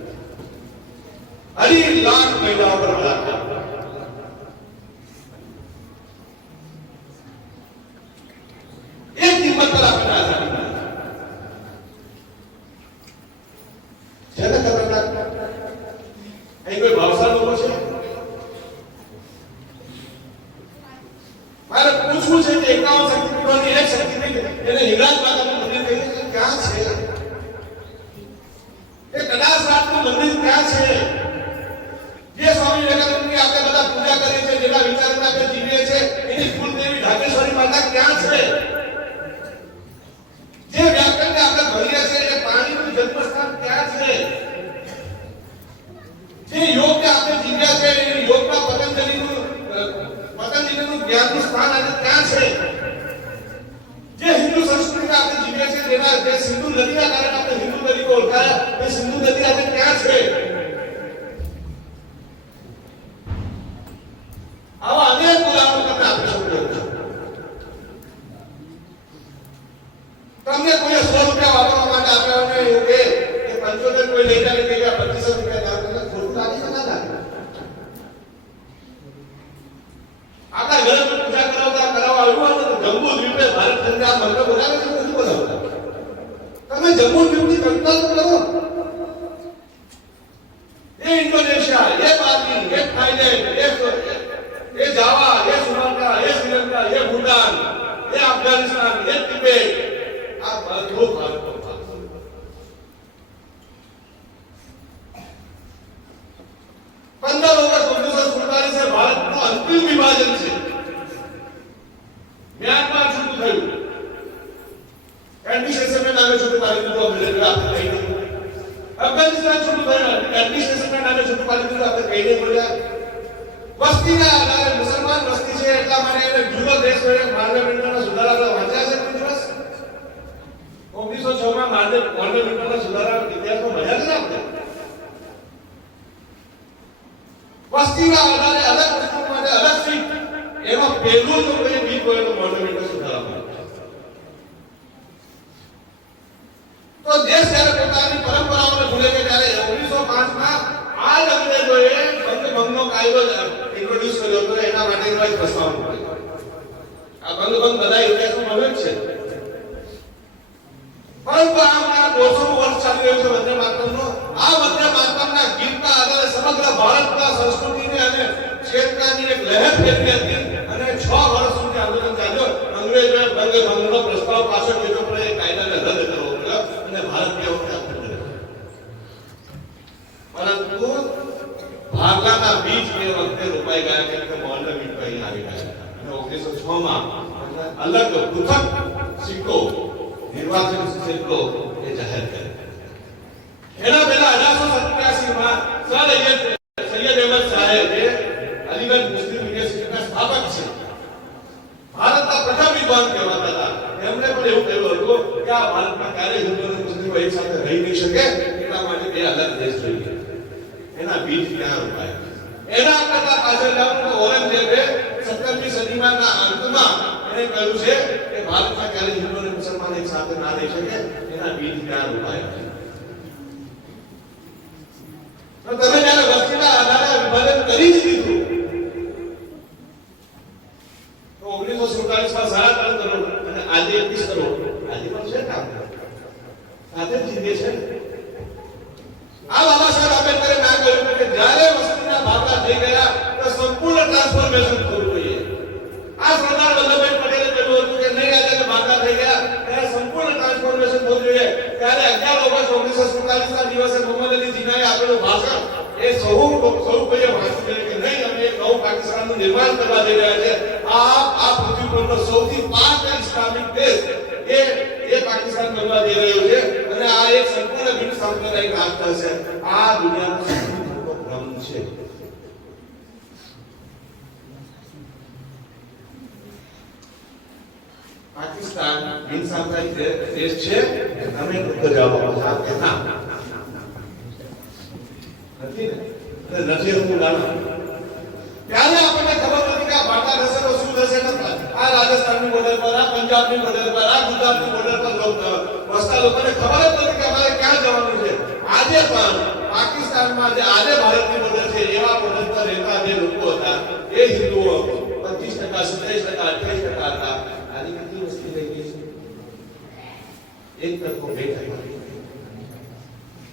2.5 લાખ મહિલાઓ પર બળાત્કાર, એક કિંમત પર આપણને આઝાદી મળી છે ને? ખતરનાક. અહીં કોઈ ભાવસાર લોકો છે? મારે પૂછવું છે કે 51 શક્તિપીઠોની એક શક્તિપીઠ એને હિંગળાજ માતાનું મંદિર કહીએ છીએ, ક્યાં છે? એ કદાચ રાતનું મંદિર ક્યાં છે? જે સ્વામી વિવેકાનંદની આપણે બધા પૂજા કરીએ છીએ, જેના વિચારોને આપણે જીવીએ છીએ, એની કુલદેવી ઢાકેશ્વરી માતા ક્યાં છે? જે વ્યાકરણને આપણે ભણીએ છીએ એ પાણીનું જન્મસ્થાન ક્યાં છે? જે યોગને આપણે જીવ્યા છે એ યોગમાં પતંજલિનું જ્ઞાનનું સ્થાન આજે ક્યાં છે? જે હિન્દુ સંસ્કૃતિને આપણે જીવીએ છીએ, જેના જે સિંધુ નદીના કારણે આપણે હિન્દુ તરીકે ઓળખાયા, એ સિંધુ નદી આજે ક્યાં છે? આવા અનેક ઉદાહરણો તમને આપી શકું છું. તમને કોઈ 100 રૂપિયા વાપરવા માટે આપ્યા અને એવું કે 75 કોઈ લઈ જાય કે 25 રૂપિયા દાન કરે, ખોટું લાગે કે ના લાગે? આપણા ઘરે પૂજા કરાવવા આવ્યું હોય તો જમ્બુ દ્વીપે ભારત ચંદ્ર આ મંત્ર બોલાવે છે, નથી બોલાવતા. તમે જમ્મુ દ્વીપની કલ્પના તો કરો. એ ઇન્ડોનેશિયા, એ બાલી, એ થાઈલેન્ડ, એ જાવા, એ સુમાત્રા, એ શ્રીલંકા, એ ભૂટાન, એ અફઘાનિસ્તાન, એ તિબેટ, આ બધો ભારતનો ભાગ છે. 15 ઓગસ્ટ 1947 ભારતનું અંતિમ વિભાજન છે. મ્યાનમાર છૂટું થયું, એડમિનિસ્ટ્રેશનના નામે છૂટું પાડી દીધું, આપણે આપણે કહી દીધું. અફઘાનિસ્તાન છૂટું થયું, એડમિનિસ્ટ્રેશનના નામે છૂટું પાડી દીધું, આપણે કહી નહીં બોલ્યા. વસ્તીના આધારે મુસલમાન વસ્તી છે એટલા માટે એને જુદો દેશ પાર્લામેન્ટના સુધારા આપણે વાંચ્યા છે કોઈ દિવસ? 1906 માં પાર્લામેન્ટના સુધારા ઇતિહાસમાં ભણ્યા છે આપણે. વસ્તીના આધારે અલગ વસ્તુ માટે અલગ સીટ, એમાં પહેલું જો કોઈ બીજ હોય તો પાર્લામેન્ટના સુધારા મળે. તો દેશ જ્યારે પોતાની પરંપરાઓને ભૂલે છે ત્યારે 1905 માં આ અંગ્રેજોએ બંગભંગનો કાયદો ઇન્ટ્રોડ્યુસ કર્યો હતો, એના માટેનો એક પ્રસ્તાવ મૂક્યો. આ બંગભંગ બધા ઇતિહાસમાં મળે છે. પરંતુ આ 200 વર્ષ ચાલી રહ્યું છે વંદે માતરમનો. આ વંદે માતરમના ગીતના આધારે સમગ્ર ભારતના સંસ્કૃતિને અને ચેતનાની એક લહેર ફેરવી હતી અને 6 વર્ષ સુધી આંદોલન ચાલ્યો. અંગ્રેજોએ બંગભંગનો પ્રસ્તાવ પાછો લીધો, પણ એ કાયદાને રદ કરવો પડ્યો અને ભારતને પરંતુ ભાગલાના બીજ એ વખતે રોપાઈ ગયા કેમ કે મોલ્ડવિક અહીં આવી ગયા અને 1906 માં અલગ પૃથક સિક્કો નિર્વાચન સિક્કો એ જાહેર કર્યો. એના પહેલા 1887 માં સૈયદ અહેમદ સાહેબ જે અલીગઢ મુસ્લિમ યુનિવર્સિટીના સ્થાપક છે, ભારતના પ્રથમ વિદ્વાન કહેવાતા હતા, એમણે પણ એવું કહ્યું હતું કે આ ભારતમાં ક્યારેય હિન્દુ અને મુસ્લિમો એક સાથે રહી નહીં શકે, એટલા માટે બે અલગ દેશ જોઈએ. એના બીજ ક્યાં રોપાયા? એના કરતા પાછળ જાવ તો ઔરંગઝેબે 17મી સદીના અંતમાં એને કહ્યું છે કે ભારતમાં ક્યારે હિન્દુ અને મુસલમાન એક સાથે ના રહી શકે, એના બીજ ક્યાં રોપાયા? તો તમે જ્યારે વસ્તીના આધારે વિભાજન કરી જ દીધું તો 1947 માં 3.5 કરોડ અને આજે 21 કરોડ, આજે પણ છે કામ સાથે જીવે છે. આ બાબા સાહેબ આંબેડકરે ના કહ્યું કે જ્યારે વસ્તીના ભાગલા થઈ ગયા તો સંપૂર્ણ ટ્રાન્સફોર્મેશન થવું જોઈએ. આ સરદાર વલ્લભભાઈ પટેલે કહ્યું હતું કે નહીં, આજે ભાગલા થઈ ગયા ત્યારે સંપૂર્ણ ટ્રાન્સફોર્મેશન થવું જોઈએ. ત્યારે 11 ઓગસ્ટ 1947 ના દિવસે મોહમ્મદ અલી જીનાએ આપેલું ભાષણ એ સૌ કોઈએ વાંચ્યું છે કે નહીં, અમે એક નવું પાકિસ્તાનનું નિર્માણ કરવા જઈ રહ્યા છે. આ પૃથ્વી પરનો સૌથી પાક ઇસ્લામિક દેશ એ પાકિસ્તાન બનવા જઈ રહ્યું છે અને આ એક સંપૂર્ણ બિન સાંપ્રદાયિક રાષ્ટ્ર છે. આ દુનિયાનો સૌથી મોટો ભ્રમ છે. પાકિસ્તાન બિન સાંપ્રદાયિક દેશ છે, તમે ખુદ જવાબ આપો કે ના નથી ને? નથી હું જાણું ત્યારે આપણને ખબર નથી કે આ ભાટા થશે તો શું થશે. આ રાજસ્થાનની બોર્ડર પર, આ પંજાબની બોર્ડર પર, આ ગુજરાતની બોર્ડર પર વસતા લોકોને ખબર જ નથી કે અમારે ક્યાં જવાનું છે. આજે પણ પાકિસ્તાનમાં જે આજે ભારતની બોર્ડર છે એવા બોર્ડર પર રહેતા જે લોકો હતા એ હિન્દુઓ 25%, 27%, 28% હતા. આજે કેટલી વસ્તી થઈ ગઈ છે? 1%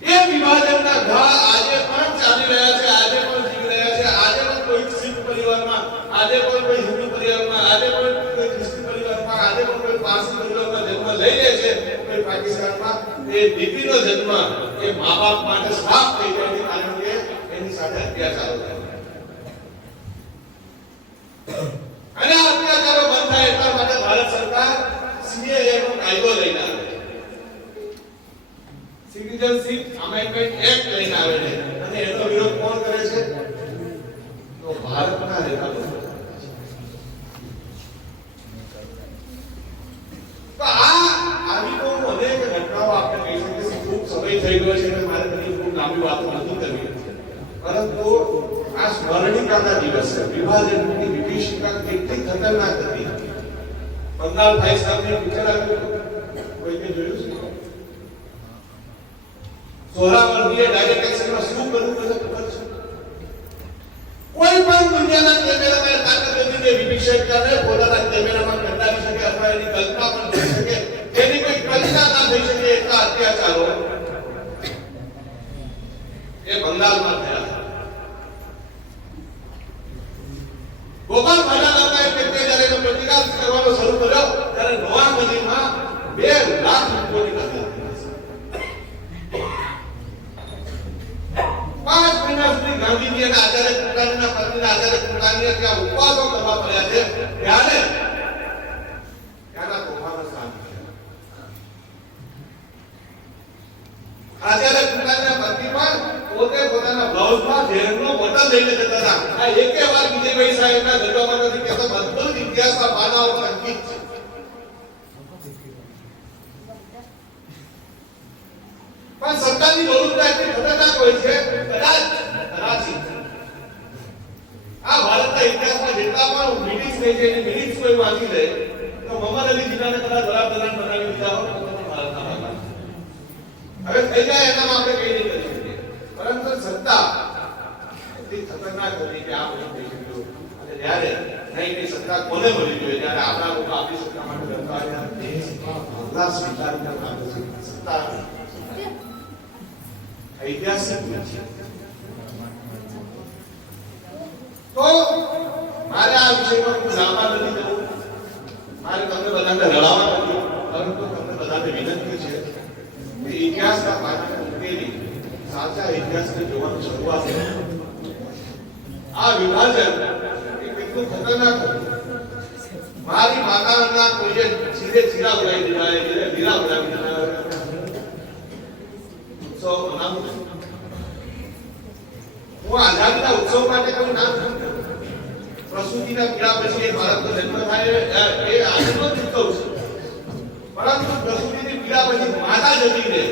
એ વિભાજનના ઘા આજે પણ ચાલી રહ્યા છે, આજે પણ જીવી રહ્યા છે. આજે પણ કોઈ શીખ પરિવારમાં, આજે પણ કોઈ હિન્દુ પરિવારમાં, આજે પણ કોઈ ખ્રિસ્તી પરિવારમાં, આજે પણ કોઈ પારસી પરિવારમાં જન્મ લઈ લે છે. કોઈ પાકિસ્તાનમાં એ દીકરીનો જન્મ એ મા બાપ માટે શ્રાપ થઈ જાય છે, કારણ કે એની સાથે અત્યાચારો થાય અને આ અત્યાચારો બંધ થાય એટલા માટે ભારત સરકાર સીએએ નો કાયદો લઈને આવે છે, સિટીઝનશીપ અમેન્ડમેન્ટ એક્ટ લઈને આવે છે અને એનો વિરોધ કોણ કરે છે? તો ભારતના રહેતા લોકો. તો આવી તો અનેક ઘટનાઓ આપણે કહી શકીએ. ખૂબ સમય થઈ ગયો છે એટલે મારે બધી ખૂબ લાંબી વાતો નથી કરવી, પરંતુ આ સ્મરણિકાના દિવસે વિભાજનની વિભીષિકા કેટલી ખતરનાક હતી. બંગાળ ભાઈ સાહેબને પિક્ચર આવ્યું, કોઈ સોરાવર્દીએ ડાયરેક્ટ એક્શનમાં શું કરવું પડે ખબર છે? કોઈ પણ દુનિયાના કેમેરામેન તાકાત નથી કે વિભીષણને પોતાના કેમેરામાં કંટાળી શકે અથવા એની કલ્પના પણ કરી શકે, તેની કોઈ કલ્પના ના થઈ શકે એટલા અત્યાચારો એ બંગાળમાં થયા. ગોપાલ ભાડા નામના એક વ્યક્તિએ જ્યારે એનો પ્રતિકાર કરવાનો શરૂ કર્યો ત્યારે નોઆખલીમાં 2 લાખ લોકોની કતલ થઈ. 5 મહિના સુધી ગાંધીજી અને આચાર્ય કૃપલાનીના પત્નીના આચાર્ય કૃપલાનીને ત્યાં ઉપવાસો કરવા પડ્યા છે. ત્યારે ત્યાંના તોફાનો શાંત થયા. આચાર્ય કૃપલાનીના પત્ની પણ પોતે પોતાના બ્લાઉઝમાં ઝેરનો બોટલ લઈને જતા હતા. આ એકે વાર વિજયભાઈ સાહેબના ઘટવામાં નથી કહેતો, બધું જ ઇતિહાસના પાનાઓ પર અંકિત છે. પણ સરકારની વરુણતા એટલી ખતરનાક હોય છે. કદાચિત આ ભારતના ઇતિહાસમાં જેટલા પણ મિટિંગ્સ થઈ છે એની મિનિટ્સ કોઈ વાંચી લે તો મોહમ્મદ અલી જીનાને કદાચ વડાપ્રધાન બનાવી દીધા હોત તો પણ ભારતના હતા. હવે થઈ જાય એનામાં આપણે કઈ નહીં કરી શકીએ, પરંતુ સત્તા એટલી ખતરનાક હતી કે આ બધું થઈ શક્યું. અને જ્યારે નહીં સત્તા કોને મળી જોઈએ, જ્યારે આપણા લોકો આપણી સત્તા માટે લડતા હોય ત્યારે દેશમાં ભાગલા સ્વીકારીને સત્તા ઐતિહાસિક છે. તો મારે આ વિષયમાં ખૂબ લાંબા નથી જવું, મારે તમને બધાને રડાવવા નથી, પરંતુ તમને બધાને વિનંતી છે કે ઇતિહાસના પાનાને ઉકેલી સાચા ઇતિહાસને જોવાની શરૂઆત કરો. આ વિભાજન એ કેટલું ખતરનાક હતું. મારી માતાના કોઈએ સીધે ચીરા ઉડાવી દીધા, લીલા ઉડાવી દીધા. ઉત્સવ મનાવું છું. હું આઝાદીના ઉત્સવ માટે કોઈ નામ નથી. પ્રસૂતિના પીડા પછી એક બાળકનો જન્મ થાય એ આનંદનો જ ઉત્સવ છે. પરંતુ પ્રસૂતિની પીડા પછી માતા જતી રહે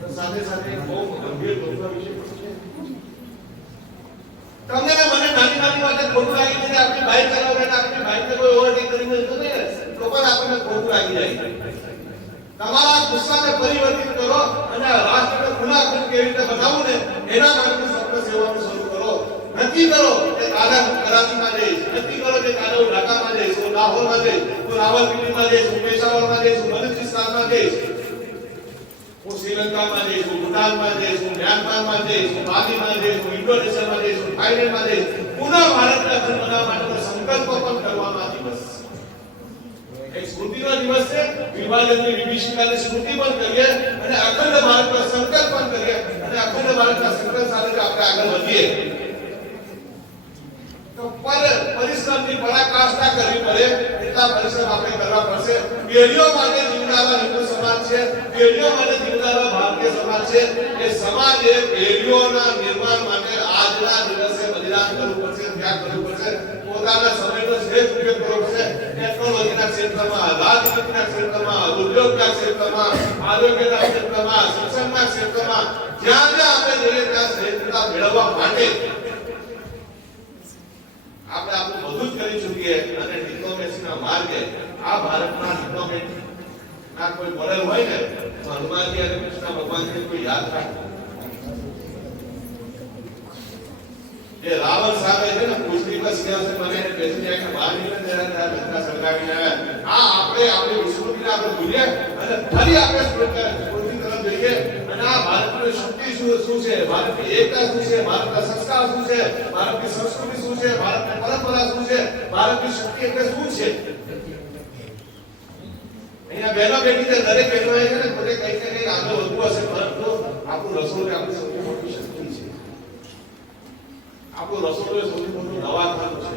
તો સાથે સાથે બહુ ગંભીર પ્રશ્ન વિશે તમને ને મને નાની નાની વાતે ખોટું લાગી જાય. આપણી બાઇક ચલાવતા આપણી બાઇકને કોઈ ઓવરટેક કરીને જતો ને તો પણ આપણને ખોટું લાગી જાય. તમારા ગુસ્સાને પરિવર્તિત કરો અને રાષ્ટ્રને ખુલ્લાખુલ્લું કેવી રીતે બનાવવું ને એના માટે સત્ય સેવાનું શરૂ કરો. નક્કી કરો કે કાલે હું કરાચીમાં જઈશ, નક્કી કરો કે કાલે હું ઢાકામાં જઈશ, હું લાહોરમાં જઈશ, હું રાવલપિંડીમાં જઈશ, હું પેશાવરમાં જઈશ, હું બલુચિસ્તાનમાં જઈશ, હું શ્રીલંકામાં જઈશ, હું ભૂટાનમાં જઈશ, હું મ્યાનમારમાં જઈશ, હું બાલીમાં જઈશ, હું ઇન્ડોનેશિયામાં જઈશ, હું થાઈલેન્ડમાં જઈશ. પુનઃ ભારતના અખંડ બનાવવા માટેનો સંકલ્પ પણ કરવાનો આ દિવસ એક સ્મૃતિનો દિવસ છે. વિભાજનની વિભીષિકાની સ્મૃતિ પણ કરીએ અને અખંડ ભારતનો સંકલ્પ પણ કરીએ અને અખંડ ભારતના સંકલ્પ સાથે આપણે આગળ વધીએ. તો પરિશ્રમની પરાકાષ્ઠા કરવી પડે એટલા પરિશ્રમ આપણે કરવા પડશે. પેઢીઓ માટે જીવનારા હિન્દુ સમાજ છે, પેઢીઓ માટે જીવનારા ભારતીય સમાજ છે. એ સમાજે પેઢીઓના નિર્માણ માટે આજના દિવસે બલિદાન કરવું પડશે, ત્યાગ કરવું પડશે, પોતાના સમયનો શ્રેષ્ઠ ઉપયોગ કરવો પડશે. ટેકનોલોજીના ક્ષેત્રમાં, રાજનીતિના ક્ષેત્રમાં, ઉદ્યોગના ક્ષેત્રમાં, આરોગ્યના ક્ષેત્રમાં, શિક્ષણના ક્ષેત્રમાં જ્યાં જ્યાં આપણે જઈએ ત્યાં શ્રેષ્ઠતા મેળવવા માટે આપણે આપણું બધું જ કરી ચૂકીએ. અને ડિપ્લોમેસીના માર્ગે આ ભારતના ડિપ્લોમેટના કોઈ મોડેલ હોય ને તો હનુમાનજી અને કૃષ્ણ ભગવાનને કોઈ યાદ રાખો. એ રાવણ સામે છે ને પૃથ્વી પર સિંહાસન બનાવીને બેસી જાય કે બહાર નીકળે ત્યારે લંકા સળગાવીને આવ્યા. આ આપણે આપણી વિસ્મૃતિને આપણે ભૂલીએ અને ફરી આપણે સ્મૃતિ તરફ જઈએ. અને આ ભારતની શક્તિ શું છે, ભારતની એકતા શું છે, ભારતના સંસ્કાર શું છે, ભારતની સંસ્કૃતિ શું છે, ભારતની પરંપરા શું છે, ભારતની શક્તિ એટલે શું છે. અહીંયા બહેનો બેઠી છે, દરેક બહેનોએ છે ને પોતે કંઈક ને કંઈક આગળ વધવું હશે, પરંતુ આપણું રસોડું આપણી સૌથી મોટી શક્તિ છે. આપણું રસોડું સૌથી મોટું દવાખાનું છે.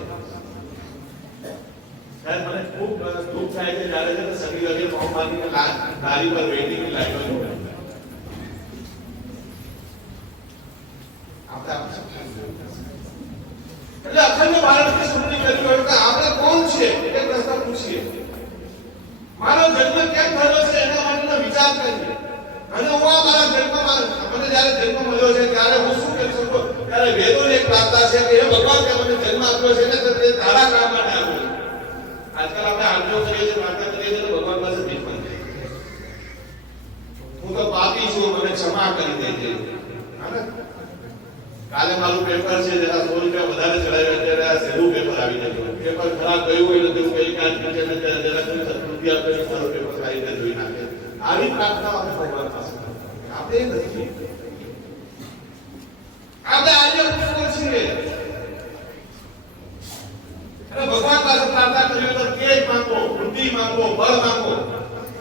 સાહેબ મને ખૂબ દુઃખ થાય છે જ્યારે છે સગી લગે ફોર્મ માંગીને લારી પર વેઇટિંગની લાઈનો જોડે. એટલે અખંડ ભારતની સ્મૃતિ કરવી હોય તો આપણે કોણ છે એ પ્રશ્ન પૂછીએ. મારો જન્મ કેમ થયો છે એના માટેનો વિચાર કરીએ. અને હું આ મારા જન્મમાં મને જ્યારે જન્મ મળ્યો છે ત્યારે હું શું કરી શકું, ત્યારે વેદોની એક પ્રાર્થના છે કે હે ભગવાન તે મને જન્મ આપ્યો છે ને તો તે તારા કામ માટે આપ્યો છે. આજકાલ આપણે આગ્રહ કરીએ છીએ, પ્રાર્થના કરીએ છીએ તો ભગવાન પાસે ભીખ માંગીએ. હું તો પાપી છું, વિદ્યાર્થીઓ સારું પેપર સારી રીતે જોઈ નાખે. આવી પ્રાર્થના આપણે ભગવાન પાસે આપણે નથી. આપણે આજે પુત્રો છીએ અને ભગવાન પાસે પ્રાર્થના કરીએ તો તેજ માંગો, બુદ્ધિ માંગો, બળ માંગો.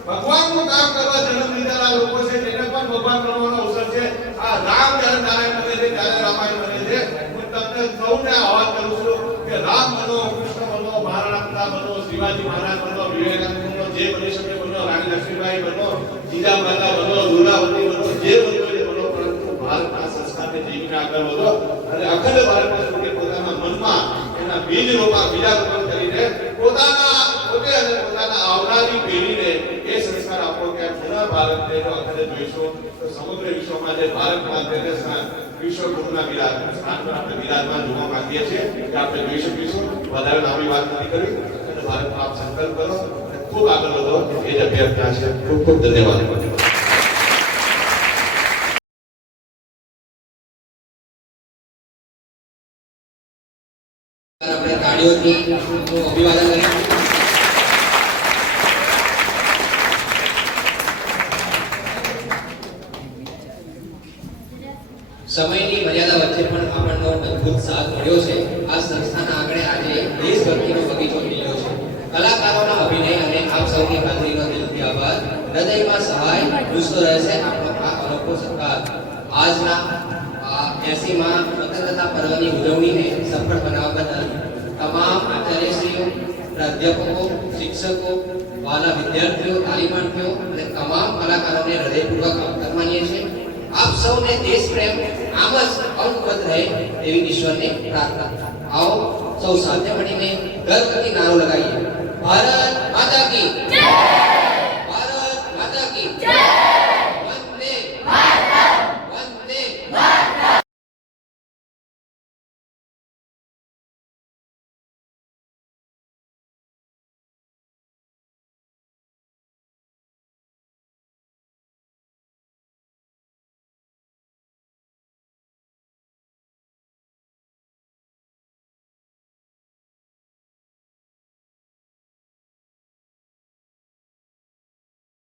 ભગવાનનું કામ કરવા જન્મ લીધેલા લોકો છે તેને પણ ભગવાન બનવાનો અવસર છે. આ રામ જ્યારે નારાયણ બને છે ત્યારે રામાયણ બને છે. હું તમને સૌને આહ્વાન કરું છું કે રામ બનો, કૃષ્ણ બનો, મહારાણા પ્રતાપ બનો, શિવાજી મહારાજ બનો, વિવેકાનંદ બનો, જે બની શકે બનો, રાણી લક્ષ્મીબાઈ બનો, જીજા માતા બનો, દુર્ગાવતી બનો, જે બનવો એ બનો, પરંતુ ભારતના સંસ્કારને જીવીને આગળ વધો અને અખંડ ભારતના સુધી પોતાના મનમાં એના બીજ રોપણ કરીને પોતાના પોતે અને પોતાના આવનારી પેઢીને એ સંસ્કાર આપો કે પુનઃ ભારતને જો આપણે જોઈશું તો સમગ્ર વિશ્વમાં જે ભારતના વિશ્વગુરુના સ્થાન પર આપણે બિરાજમાન જોવા માંગીએ છીએ કે આપણે જોઈ શકીશું. વધારે લાંબી વાત નથી કરી અને ભારતનો આપ સંકલ્પ કરો અને ખૂબ આગળ વધો એ જ અભ્યર્થના છે. ખૂબ ખૂબ ધન્યવાદ. આપણે તાળીઓથી અભિવાદન કરીએ. સમયની મર્યાદા વચ્ચે પણ આપણનો અદ્ભુત સાથ મળ્યો છે. આ સંસ્થાના આંગણે આજે દેશભક્તિનો બગીચો ખીલ્યો છે. કલાકારોના અભિનય અને આપ સૌની હાજરીનો દિલથી આભાર. હૃદયમાં સહાય દુસ્તો રહેશે આપણો આ અનોખો સત્કાર. આજના આ 80મા સ્વતંત્રતા પર્વની ઉજવણીને સફળ બનાવવા બદલ તમામ આચાર્યશ્રીઓ, પ્રાધ્યાપકો, શિક્ષકો, વાલા વિદ્યાર્થીઓ, તાલીમાર્થીઓ અને તમામ કલાકારોને હૃદયપૂર્વક આભાર માનીએ છીએ. આપ સૌને દેશ પ્રેમ આમ જ અંકબદ્ધ રહે એવી ઈશ્વરને પ્રાર્થના. આવો સૌ સાથે મળીને ગર્વથી નારો લગાવીએ. ભારત માતા કી